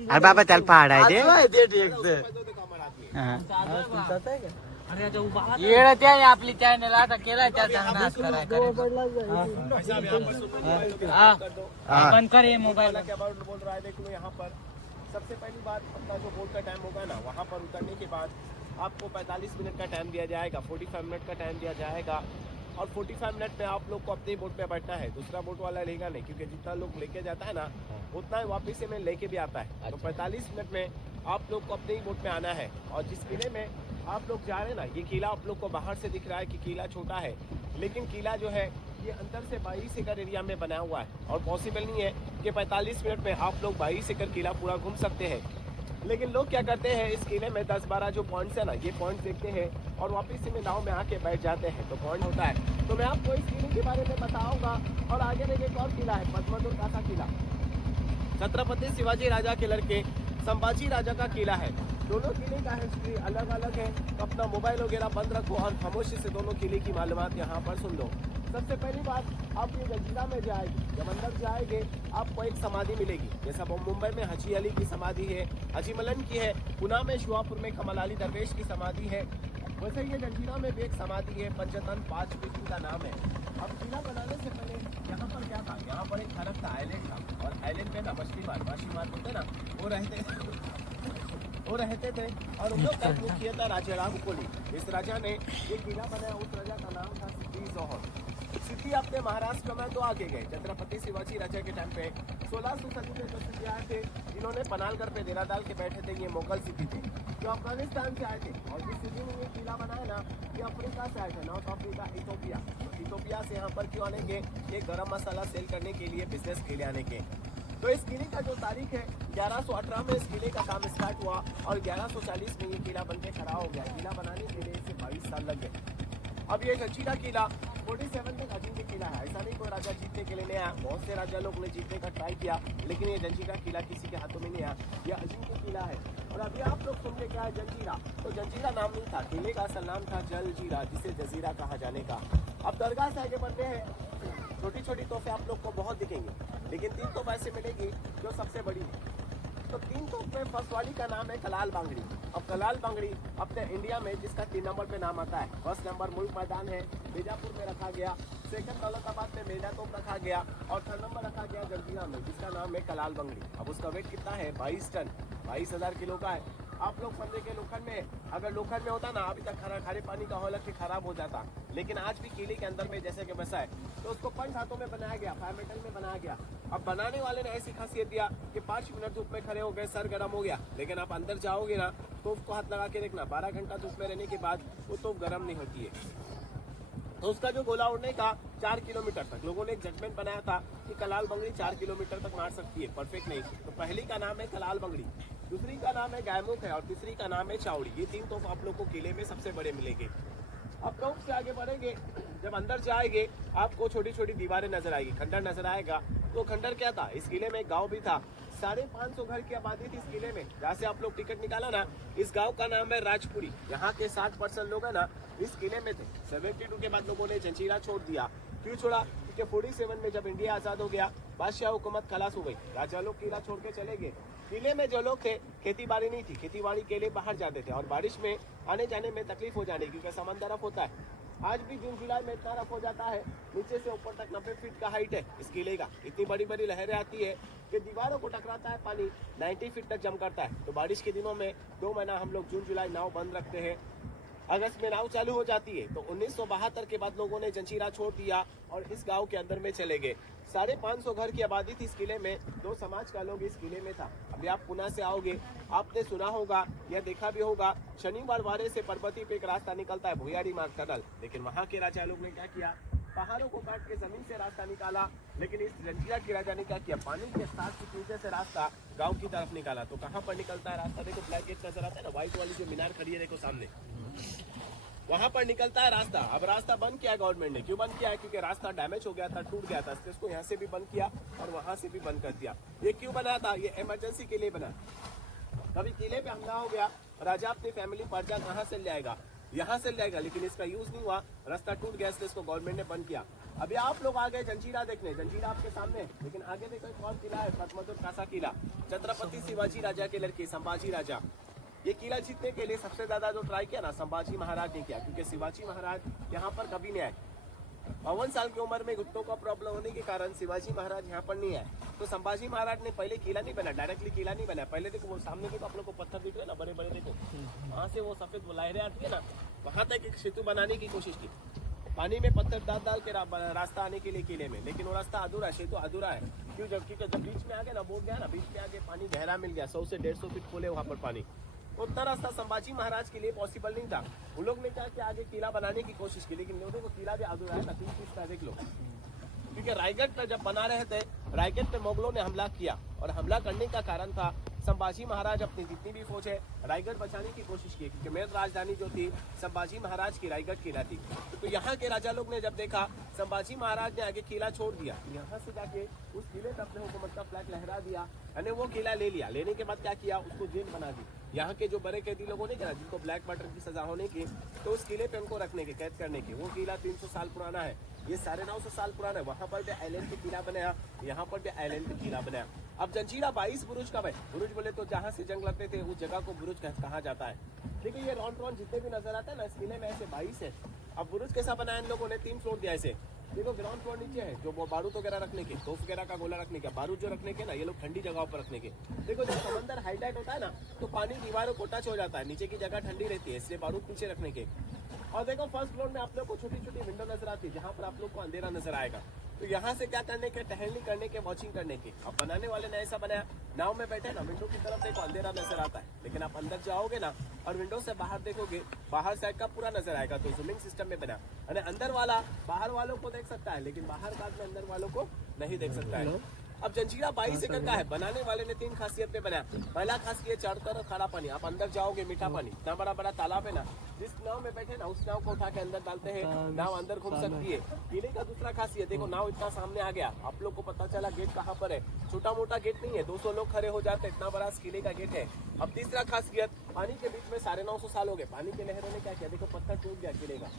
अरे बाबा त्याला पहाड आहे ते येळ त्या आपली चॅनल आता केला त्याचा नाश करायचा बंद कर ये मोबाइल क्या बोल रहा है देख लो यहाँ पर सबसे पहली बात अपना जो बोट का टाइम होगा ना वहाँ पर उतरने के बाद आपको 45 मिनट का टाइम दिया जाएगा 45 मिनट का टाइम दिया जाएगा और 45 मिनट में आप लोग को अपने बोट पे बैठना है दूसरा बोट वाला लेगा नहीं क्योंकि जितना लोग लेके जाता है ना उतना ही वापस से में लेके भी आता है तो 45 मिनट में आप लोग को अपने ही बोट में आना है और जिस किले में आप लोग जा रहे हैं ना ये किला आप लोग को बाहर से दिख रहा है कि किला छोटा है लेकिन किला जो है ये अंदर से 22 एकड़ एरिया में बना हुआ है और पॉसिबल नहीं है कि 45 मिनट में आप लोग 22 एकड़ किला पूरा घूम सकते हैं लेकिन लोग क्या करते हैं इस किले में 10-12 जो पॉइंट्स है ना ये पॉइंट देखते हैं और वापस से में नाव में आके बैठ जाते हैं तो पॉइंट होता है तो मैं आपको इस किले के बारे में बताऊंगा और आगे में एक और किला है पद्मदुर कासा किला छत्रपति शिवाजी राजा के लड़के संभाजी राजा का किला है दोनों किले का हिस्ट्री अलग अलग है तो अपना मोबाइल वगैरह बंद रखो और खामोशी से दोनों किले की मालूमात यहाँ पर सुन लो सबसे पहली बात आप ये जंजीरा में जाएगी जब अंदर जाएंगे आपको एक समाधि मिलेगी जैसा मुंबई में हाजी अली की समाधि है हाजी मलन की है पुणे में शुआपुर में कमल अली दरवेश की समाधि है वैसे ये जंजीरा में भी एक समाधि है पंचतन 5 व्यक्ति का नाम है अब किला बनाने से पहले यहाँ पर क्या था यहाँ पर एक खरक था आइलैंड था और आइलैंड पे ना मछली मार होते ना वो रहते थे और उन लोग का मुखिया था राजा राम कोली इस राजा ने ये किला बनाया उस राजा का नाम था सिद्धि जौहर सिद्धि अपने महाराष्ट्र में तो आगे गए छत्रपति शिवाजी राजा के टाइम पे 1600 सदी में जो सिद्धि आए थे इन्होंने पनालगढ़ पे डेरा डाल के बैठे थे ये मुगल सिद्धि थे जो अफगानिस्तान से आए थे और जिस सिद्धि ने ये किला बनाया ना ये अफ्रीका से आए थे नॉर्थ अफ्रीका इथोपिया से यहाँ पर क्यों आने के ये गरम मसाला सेल करने के लिए बिजनेस के लिए आने के तो इस किले का जो तारीख है 1118 में इस किले का काम स्टार्ट हुआ और 1140 में ये किला बनके खड़ा हो गया किला बनाने के लिए इसे 22 साल लग गए अब ये जंजीरा किला 47 तक अजीम किला है ऐसा नहीं कोई राजा जीतने के लिए नहीं आया बहुत से राजा लोग ने जीतने का ट्राई किया लेकिन ये जंजीरा किला किसी के हाथों में नहीं आया ये अजीम किला है और अभी आप लोग सुनने क्या है जंजीरा तो जंजीरा नाम नहीं था किले का असल नाम था जलजीरा जिसे जजीरा कहा जाने का अब दरगाह से आगे बढ़ते हैं छोटी छोटी तोहफे आप लोग को बहुत दिखेंगे लेकिन 3 तोहफे ऐसे मिलेगी जो सबसे बड़ी है तो 3 तोहफे फर्स्ट वाली का नाम है कलाल बांगड़ी अब कलाल बांगड़ी अपने इंडिया में जिसका 3 नंबर पे नाम आता है फर्स्ट नंबर मुल्क मैदान है बीजापुर में रखा गया सेकंड दौलताबाद में मेजा तोप रखा गया और 3rd नंबर रखा गया जंजीरा में जिसका नाम है कलाल बांगड़ी अब उसका वेट कितना है 22 टन 22,000 किलो का है आप लोग समझे के लोखंड में अगर लोखंड में होता ना अभी तक खारे पानी का हॉल के खराब हो जाता लेकिन आज भी किले के अंदर में जैसे कि वैसा है तो उसको 5 हाथों में बनाया गया 5 मेटल में बनाया गया अब बनाने वाले ने ऐसी खासियत दिया कि 5 मिनट धूप में खड़े हो गए सर गर्म हो गया लेकिन आप अंदर जाओगे ना तो उसको हाथ लगा के देखना 12 घंटा धूप में रहने के बाद वो तो गर्म नहीं होती है तो उसका जो गोला उड़ने का 4 किलोमीटर तक लोगों ने एक जजमेंट बनाया था कि कलाल बंगड़ी 4 किलोमीटर तक मार सकती है परफेक्ट नहीं तो पहली का नाम है कलाल बंगड़ी दूसरी का नाम है गायमुख है और तीसरी का नाम है चावड़ी ये 3 तोहफे आप लोग को किले में सबसे बड़े मिलेंगे अब टॉप से आगे बढ़ेंगे जब अंदर जाएंगे आपको छोटी छोटी दीवारें नजर आएगी खंडर नजर आएगा तो खंडर क्या था इस किले में एक गांव भी था 550 घर की आबादी थी इस किले में जहाँ से आप लोग टिकट निकाला ना इस गांव का नाम है राजपुरी यहाँ के 60% लोग है ना इस किले में थे 72 के बाद लोगों ने जंजीरा छोड़ दिया क्यों छोड़ा क्योंकि 47 में जब इंडिया आजाद हो गया बादशाह हुकूमत खलास हो गई राजा लोग किला छोड़ के चले गए किले में जो लोग थे खेती बाड़ी नहीं थी खेती बाड़ी के लिए बाहर जाते थे और बारिश में आने जाने में तकलीफ हो जाने क्योंकि समंदर होता है आज भी जून जुलाई में इतना रफ हो जाता है, नीचे से ऊपर तक 90 फीट का हाइट है इस किले का। इतनी बड़ी बड़ी लहरें आती है कि दीवारों को टकराता है पानी, 90 फीट तक जम करता है। तो बारिश के दिनों में 2 महीना हम लोग जून जुलाई नाव बंद रखते हैं। अगस्त में नाव चालू हो जाती है। तो 1972 के बाद लोगों ने जंजीरा छोड़ दिया और इस गांव के अंदर में चले गए। 550 घर की आबादी थी इस किले में, 2 समाज का लोग इस किले में था। अभी आप पुणे से आओगे, आपने सुना होगा या देखा भी होगा, शनिवार वारे से पर्वती पे एक रास्ता निकलता है, भुयारी मार्ग टनल। लेकिन वहाँ के राजा लोग ने क्या किया, पहाड़ों को काट के जमीन से रास्ता निकाला। लेकिन इस जंजीरा के राजा ने क्या किया, पानी के 7 फीट नीचे से रास्ता गाँव की तरफ निकाला। तो कहाँ पर निकलता है रास्ता, देखो ब्लैक गेट नजर आता है ना, व्हाइट वाली जो मीनार खड़ी है देखो सामने, वहां पर निकलता है रास्ता। अब रास्ता बंद किया गवर्नमेंट ने, क्यों बंद किया है, क्योंकि रास्ता डैमेज हो गया था, टूट गया था, इसको यहाँ से भी बंद किया और वहां से भी बंद कर दिया। ये क्यों बना था, ये इमरजेंसी के लिए बना। कभी किले पे हमला हो गया, राजा अपनी फैमिली पर्चा कहाँ से ले आएगा, यहाँ से ले आएगा, लेकिन इसका यूज नहीं हुआ, रास्ता टूट गया, इसलिए इसको गवर्नमेंट ने बंद किया। अभी आप लोग आ गए जंजीरा देखने, जंजीरा आपके सामने, लेकिन आगे देखो एक और किला है, पद्मतुर कासा किला, छत्रपति शिवाजी राजा के लड़के संभाजी राजा। ये किला जीतने के लिए सबसे ज्यादा जो ट्राई किया ना, संभाजी महाराज ने किया, क्योंकि शिवाजी महाराज यहाँ पर कभी नहीं आए। 52 साल की उम्र में घुटनों का प्रॉब्लम होने के कारण शिवाजी महाराज यहाँ पर नहीं आए। तो संभाजी महाराज ने पहले किला नहीं बना, डायरेक्टली किला नहीं बना। पहले देखो वो सामने देखो आप लोग को पत्थर दिख रहे हैं ना, बड़े बड़े देखो, वहाँ से वो सफेद लहरें आती है ना, वहाँ तक एक सेतु बनाने की कोशिश की, पानी में पत्थर डाल के रास्ता आने के लिए किले में, लेकिन वो रास्ता अधूरा है, सेतु अधूरा है। क्यों, जबकि जब बीच में आ गया ना, बोल गया ना, बीच में आगे पानी गहरा मिल गया, 100 से 150 फीट खोले वहाँ पर पानी, उतना रास्ता संभाजी महाराज के लिए पॉसिबल नहीं था। उन लोग ने क्या किया, आगे किला बनाने की कोशिश की, लेकिन लोगों को किला भी अधूरा है ना, 3 फीट का देख लो। क्योंकि रायगढ़ पर जब बना रहे थे, रायगढ़ पे मुगलों ने हमला किया और हमला करने का कारण था संभाजी महाराज अपनी जितनी भी फौज है रायगढ़ बचाने की कोशिश की, क्योंकि मेन राजधानी जो थी संभाजी महाराज की रायगढ़ किला थी। तो यहाँ के राजा लोग ने जब देखा संभाजी महाराज ने आगे किला छोड़ दिया, यहाँ से जाके उस किले पे अपने हुकूमत का फ्लैग लहरा दिया, यानी वो किला ले लिया। लेने के बाद क्या किया, उसको जेल बना दी। यहाँ के जो बड़े कैदी लोगों ने किया, जिनको ब्लैक मर्डर की सजा होने की, तो उस किले पे उनको रखने की, कैद करने की। वो किला 300 साल पुराना है, ये 950 साल पुराना है। वहाँ पर भी आइलैंड पे किला बनाया, यहाँ पर भी आइलैंड पे किला बनाया। अब जंजीरा 22 बुरुज का है। बुरुज बोले तो जहाँ से जंग लड़ते थे उस जगह को बुरुज कहा जाता है। देखिए ये रॉन जितने भी नजर आता है ना, इस किले में ऐसे 22 है। अब बुरुज कैसा बनाया इन लोगों ने, 3 फ्लोर दिया ऐसे। देखो ग्राउंड फ्लोर नीचे है, जो बारूद वगैरह रखने के, तोफ वगैरह का गोला रखने का, बारूद जो रखने के ना, ये लोग ठंडी जगहों पर रखने के। देखो जब समंदर हाईलाइट होता है ना, तो पानी दीवारों को टच हो जाता है, नीचे की जगह ठंडी रहती है, इसलिए बारूद नीचे रखने के। और देखो फर्स्ट फ्लोर में आप लोग को छोटी छोटी विंडो नजर आती है, जहाँ पर आप लोग को अंधेरा नजर आएगा। तो यहाँ से क्या करने के, टहलने करने के, वॉचिंग करने की। अब बनाने वाले ने ऐसा बनाया, नाव में बैठे ना, विंडो की तरफ देखो अंधेरा नजर आता है, लेकिन आप अंदर जाओगे ना और विंडो से बाहर देखोगे, बाहर साइड का पूरा नजर आएगा। तो जूमिंग सिस्टम में बना, और अंदर वाला बाहर वालों को देख सकता है, लेकिन बाहर का आदमी अंदर वालों को नहीं देख सकता है। अब जंजीरा 22 एकड़ का है। बनाने वाले ने 3 खासियत पे बनाया। पहला खासियत चारों तरफ खारा पानी, आप अंदर जाओगे मीठा पानी, इतना बड़ा बड़ा तालाब है ना, जिस नाव में बैठे ना उस नाव को उठा के अंदर डालते हैं, नाव अंदर घूम सकती है। किले का दूसरा खासियत देखो, नाव इतना सामने आ गया, आप लोग को पता चला गेट कहाँ पर है। छोटा मोटा गेट नहीं है, 200 लोग खड़े हो जाते, इतना बड़ा किले का गेट है। अब तीसरा खासियत, पानी के बीच में 950 साल हो गए, पानी के लहरों ने क्या किया, देखो पत्थर टूट गया किले का,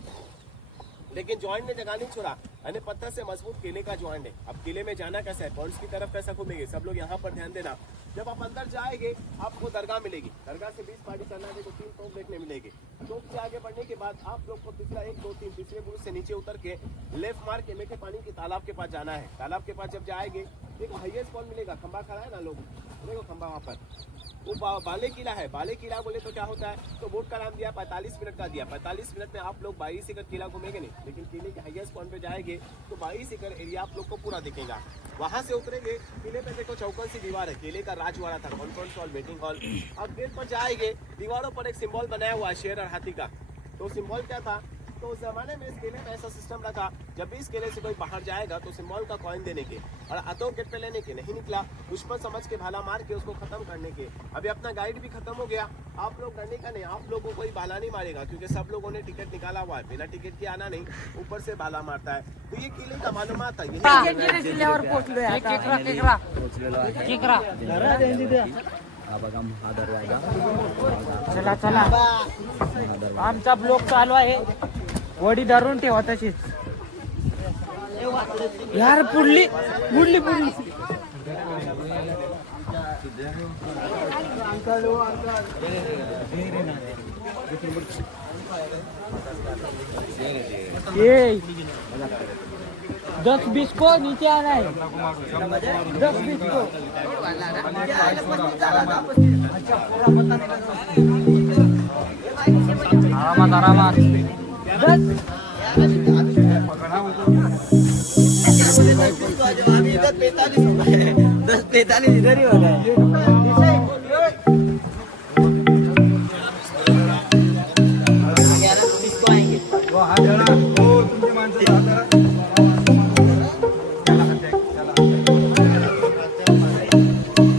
लेकिन ज्वाइंट ने जगह नहीं छोड़ा, यानी पत्थर से मजबूत किले का ज्वाइंट है। अब किले में जाना कैसा है, पॉइंट्स की तरफ कैसा घूमेंगे, सब लोग यहाँ पर ध्यान देना। जब आप अंदर जाएंगे आपको दरगाह मिलेगी, दरगाह से 20 पार्टी करना देखो, 3 तोप देखने मिलेगी। तोप से आगे बढ़ने के बाद आप लोग को तीसरा 1 2 3 तीसरे बुरुज से नीचे उतर के लेफ्ट मार के मीठे पानी के तालाब के पास जाना है। तालाब के पास जब जाएंगे देखो हाईएस्ट पॉइंट मिलेगा, खंबा खड़ा है ना, लोग देखो खंबा वहाँ पर, वो बाले किला है। बाले किला बोले तो क्या होता है, तो बोट का नाम दिया 45 मिनट का दिया। 45 मिनट में आप लोग 22 एकड़ किला घूमेंगे नहीं, लेकिन किले के हाईएस्ट पॉइंट पे जाएंगे तो 22 एकड़ एरिया आप लोग को पूरा दिखेगा। वहां से उतरेंगे, किले पे देखो चौकोन सी दीवार है, किले का राजवाड़ा था, कॉन्फ्रेंस हॉल, मीटिंग हॉल। अब गेट पर जाएंगे, दीवारों पर एक सिंबल बनाया हुआ है शेर और हाथी का। तो सिंबल क्या था, तो उस जमाने में इस किले में ऐसा सिस्टम रखा, जब भी इस किले से कोई बाहर जाएगा तो सिंबल का कॉइन देने के और हाथों गेट पे लेने के, नहीं निकला दुश्मन समझ के भाला मार के उसको खत्म करने के। अभी अपना गाइड भी खत्म हो गया, आप लोग करने का नहीं, आप लोगों को कोई भाला नहीं मारेगा, क्योंकि सब लोगों ने टिकट निकाला हुआ है, बिना टिकट के आना नहीं, ऊपर से भाला मारता है। तो ये किले का मालूमात है। चला चला, आमचा ब्लॉग चालू आहे, वडी धरून ठेवा तशीच यार, पुडली पुडली पुडली। ये 10-20 को नीचे आना है 10-20 को आरामात आरामात 10-45 इधर ही हो गए।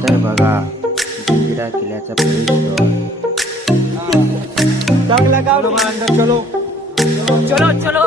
तर बघा जंजिरा किल्ल्याचा प्रवेशद्वार. चांगला गाव चलो चलो चलो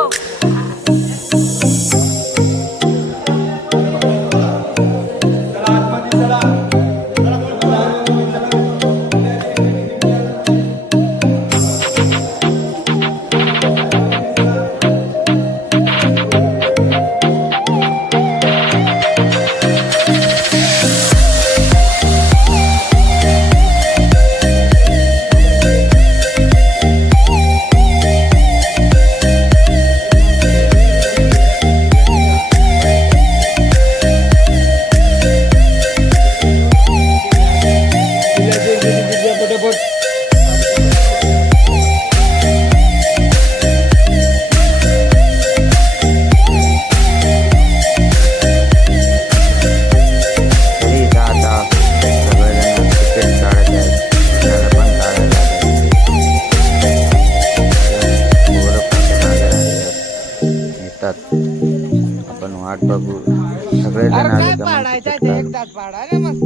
तरी इथं आता सगळेजण तिकीट काढत आहेत. आपल्याला पण काढायला लागेल. पोरं पण मागे लागलेत. येतात. आपण वाट बघू. सगळेजण आले का मग तिकीट काढू. एकदाच पाडा रे मग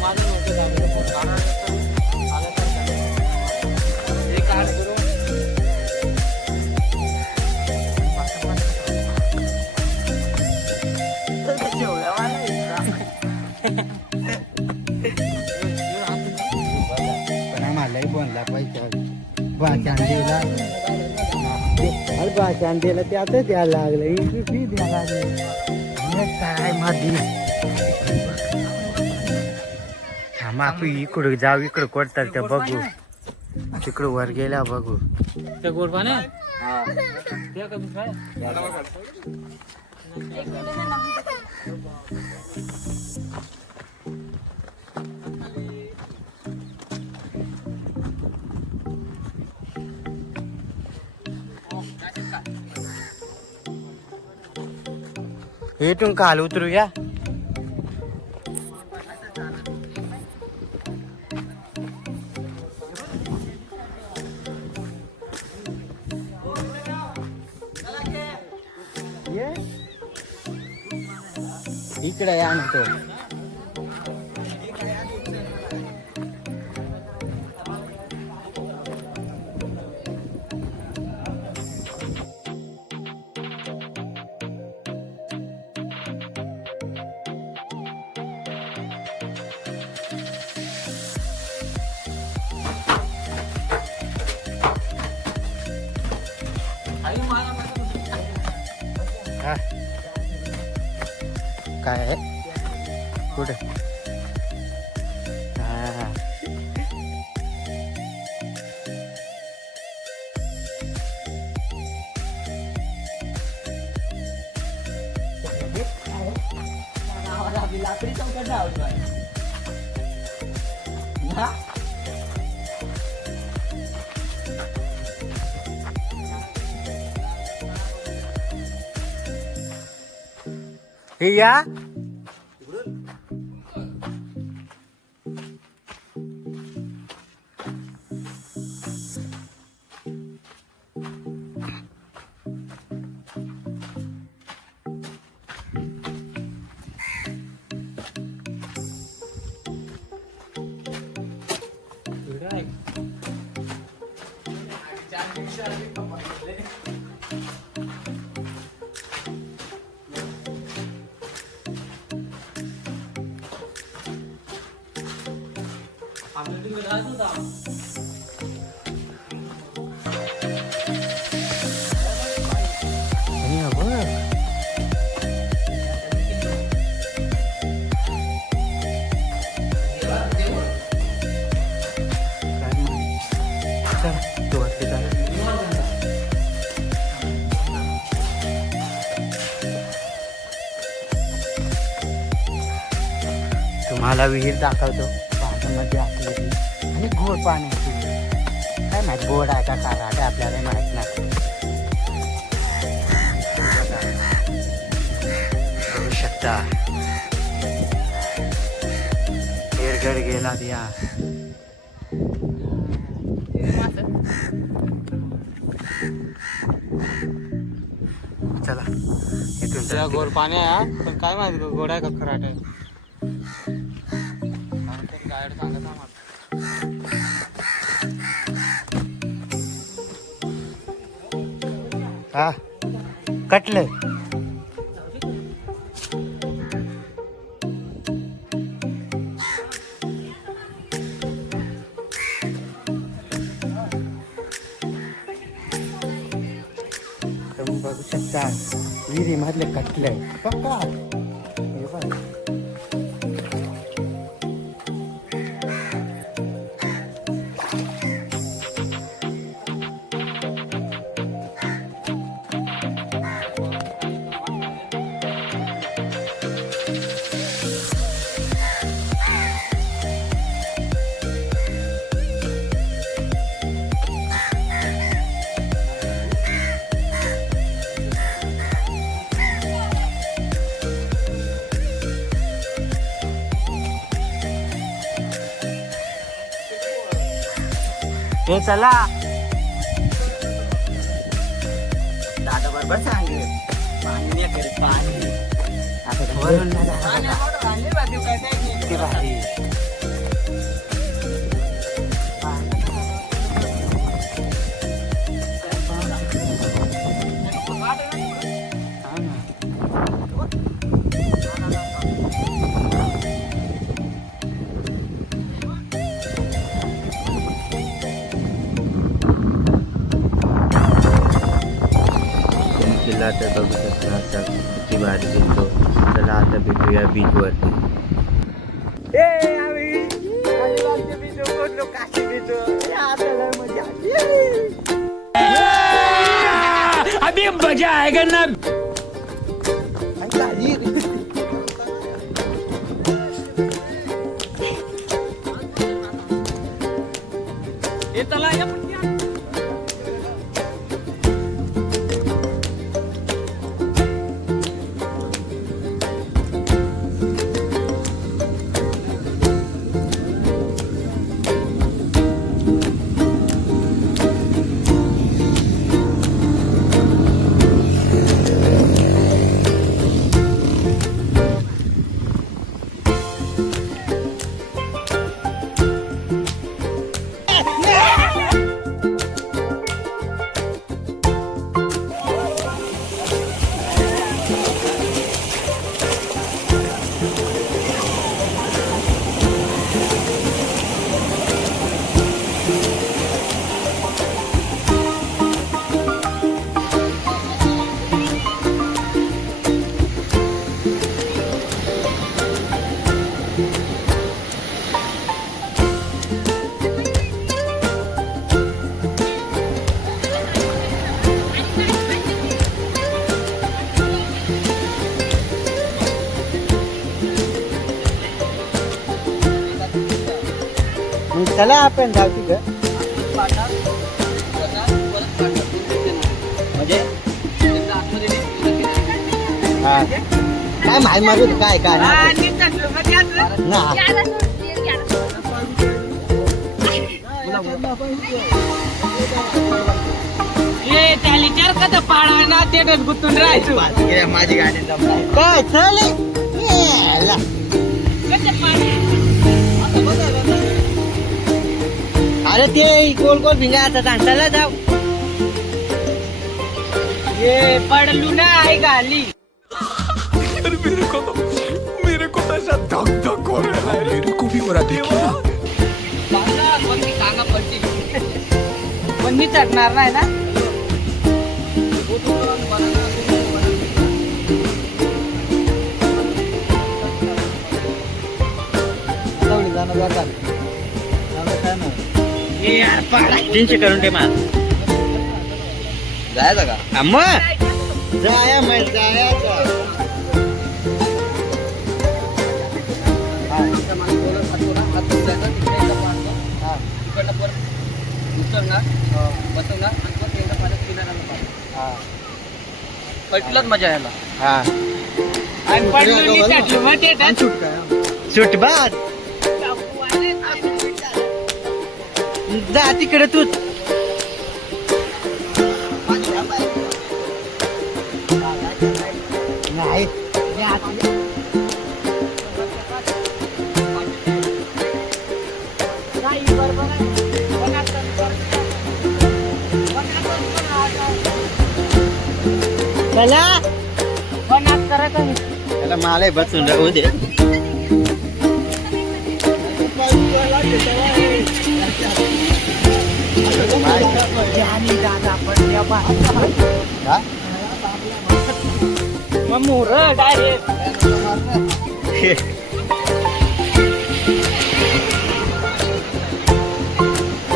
माझं भाषांडीला भाषांडीला त्यातच द्यायला लागलं इंटू फी द्यायला लागलं काय माधी आपण इकडं जाऊ इकडं कोणतात त्या बघू तिकडं वर गेल्या बघू त्या गोरपाने इथून खाली उतरूया इकडे या ना तो काय आहे कुठे हा लाकडी चौकट या तुम्हाला विहीर दाखवतो पाण्यामध्ये असलेली आणि गोड पाण्याची काय माहित गोड आहे का खारा आहे आपल्याला माहित नाही बघू शकता हिरगड गेला या चला इथून गोड पाणी आहे पण काय माहिती गोड आहे का खराट आहे हा कटलं तुम्ही बघू शकता विहिरी मधले कटलंय पक्का हे बघ हे चला दादा बरोबर सांगेल पाणी नाही करत पाणी आता वरून किती भारी तर बघू शकता आता किती भारी दिसतो. चला आता भेटूया बीच वरती. अभी मजा आएगा ना. चला आपण जाऊ तिथं. म्हणजे हा काय माहीत मागू काय काय ना गुंतून राहायचं. माझी गाडी काय चालेल. अरे ते गोल गोल भिंगा आता सांगताला जाऊ. ये पडलू ना आई गाली. मेरे को ऐसा धक धक हो रहा है. मेरे को भी हो रहा देखिए. सांगा पडती पण मी चढणार नाही ना. तीनशे करून ते मला जायचं का मग जाया मग जायचं. पटलंच मजा यायला. हा आणि पडलो मी चढलो मग ते सुट बाद जा तिकडे तूच. नाही चला त्याला मला बसून राहू दे.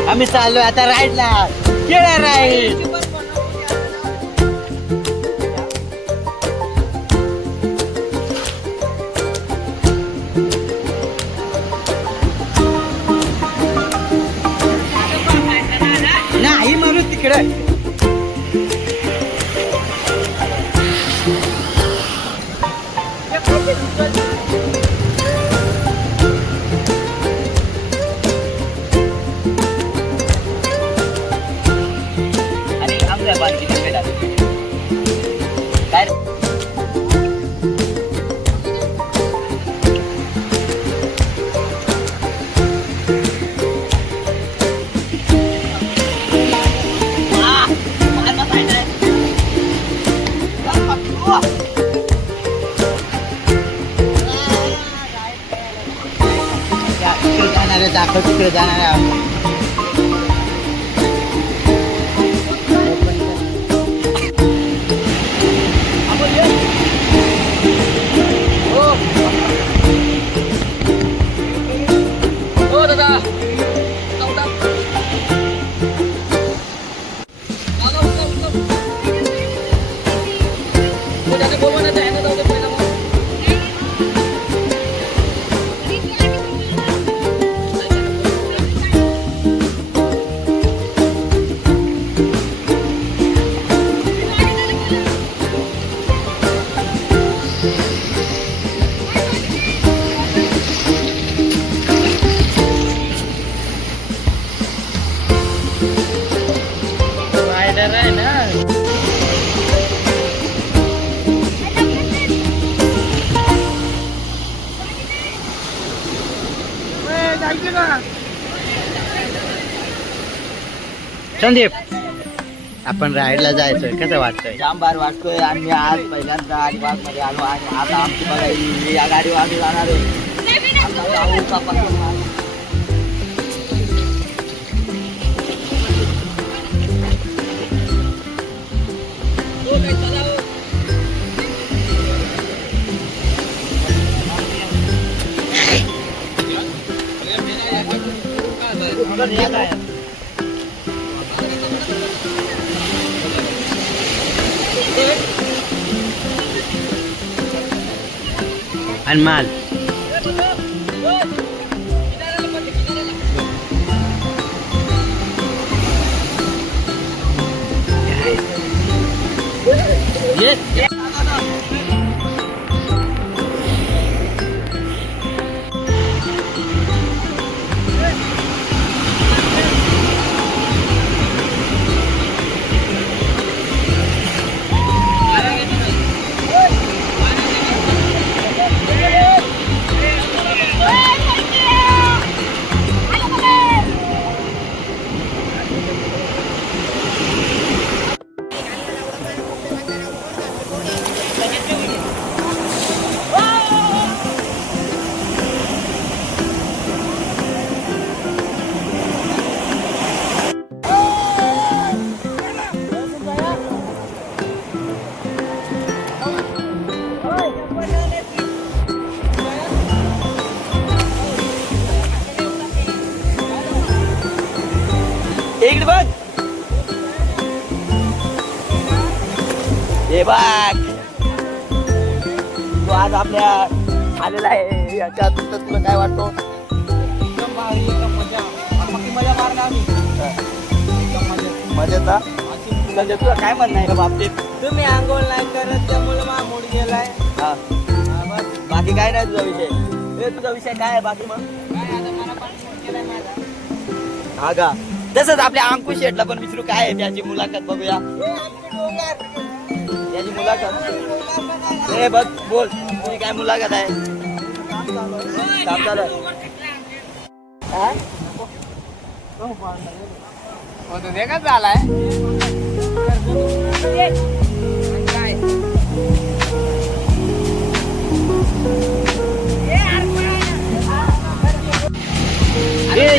आम्ही चाललो आता राईडला. केळा राईड. नाही म्हणून तिकडे दाखव तिकडे जाणार आहे. रायडर आहे ना. संदीप, आपण राईडला जायचंय, कसं वाटतंय? जाम बार वाटतोय. आम्ही आज पहिल्यांदा अलिबाग मध्ये आलो आणि आता आमची बघा या गाडीवर आम्ही जाणार आहे. आता जाऊ का पकडून? आणि माल इकडे बघ. हे बघ, तू आज आपल्या आलेला आहे याच्यात, तर तुला काय वाटतो? मजेत म्हणजे तुला काय म्हणणं आहे का बाबतीत? तुम्ही आंघोळ नाही करत त्यामुळे मूड गेलाय. हा. बाकी काय नाही तुझा विषय. तुझा विषय काय आहे बाकी? मग हा का? तसंच आपल्या अंकुश शेटला पण विचारू काय आहे त्याची मुलाखत बघूया. त्याची मुलाखत हे बघ, बोल तुझी काय मुलाखत आहे? काम चालू आहे. झालाय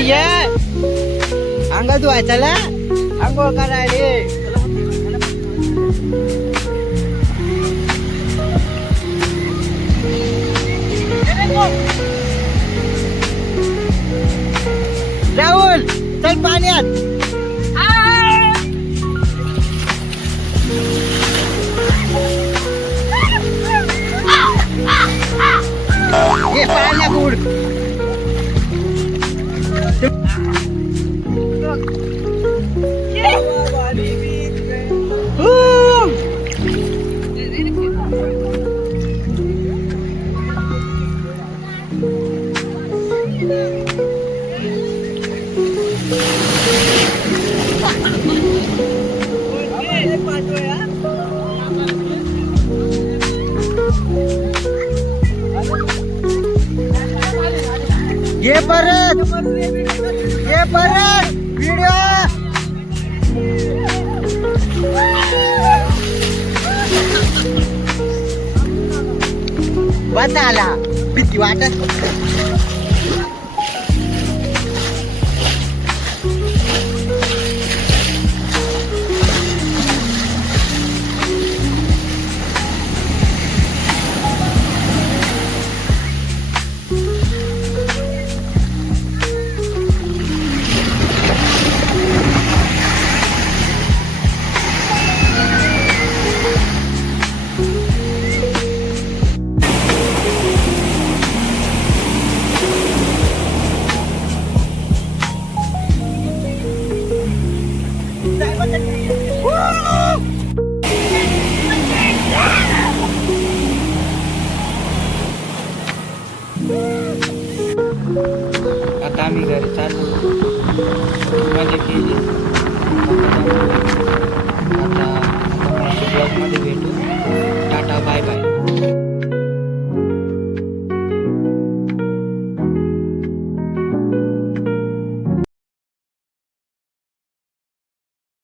ये अंग धुवायचा ना, अंघोळ करायला. राहुल चल पाण्यात. ये पाण्यात उड. ये परत व्हिडिओ. बस आला, भीती वाटत. चालू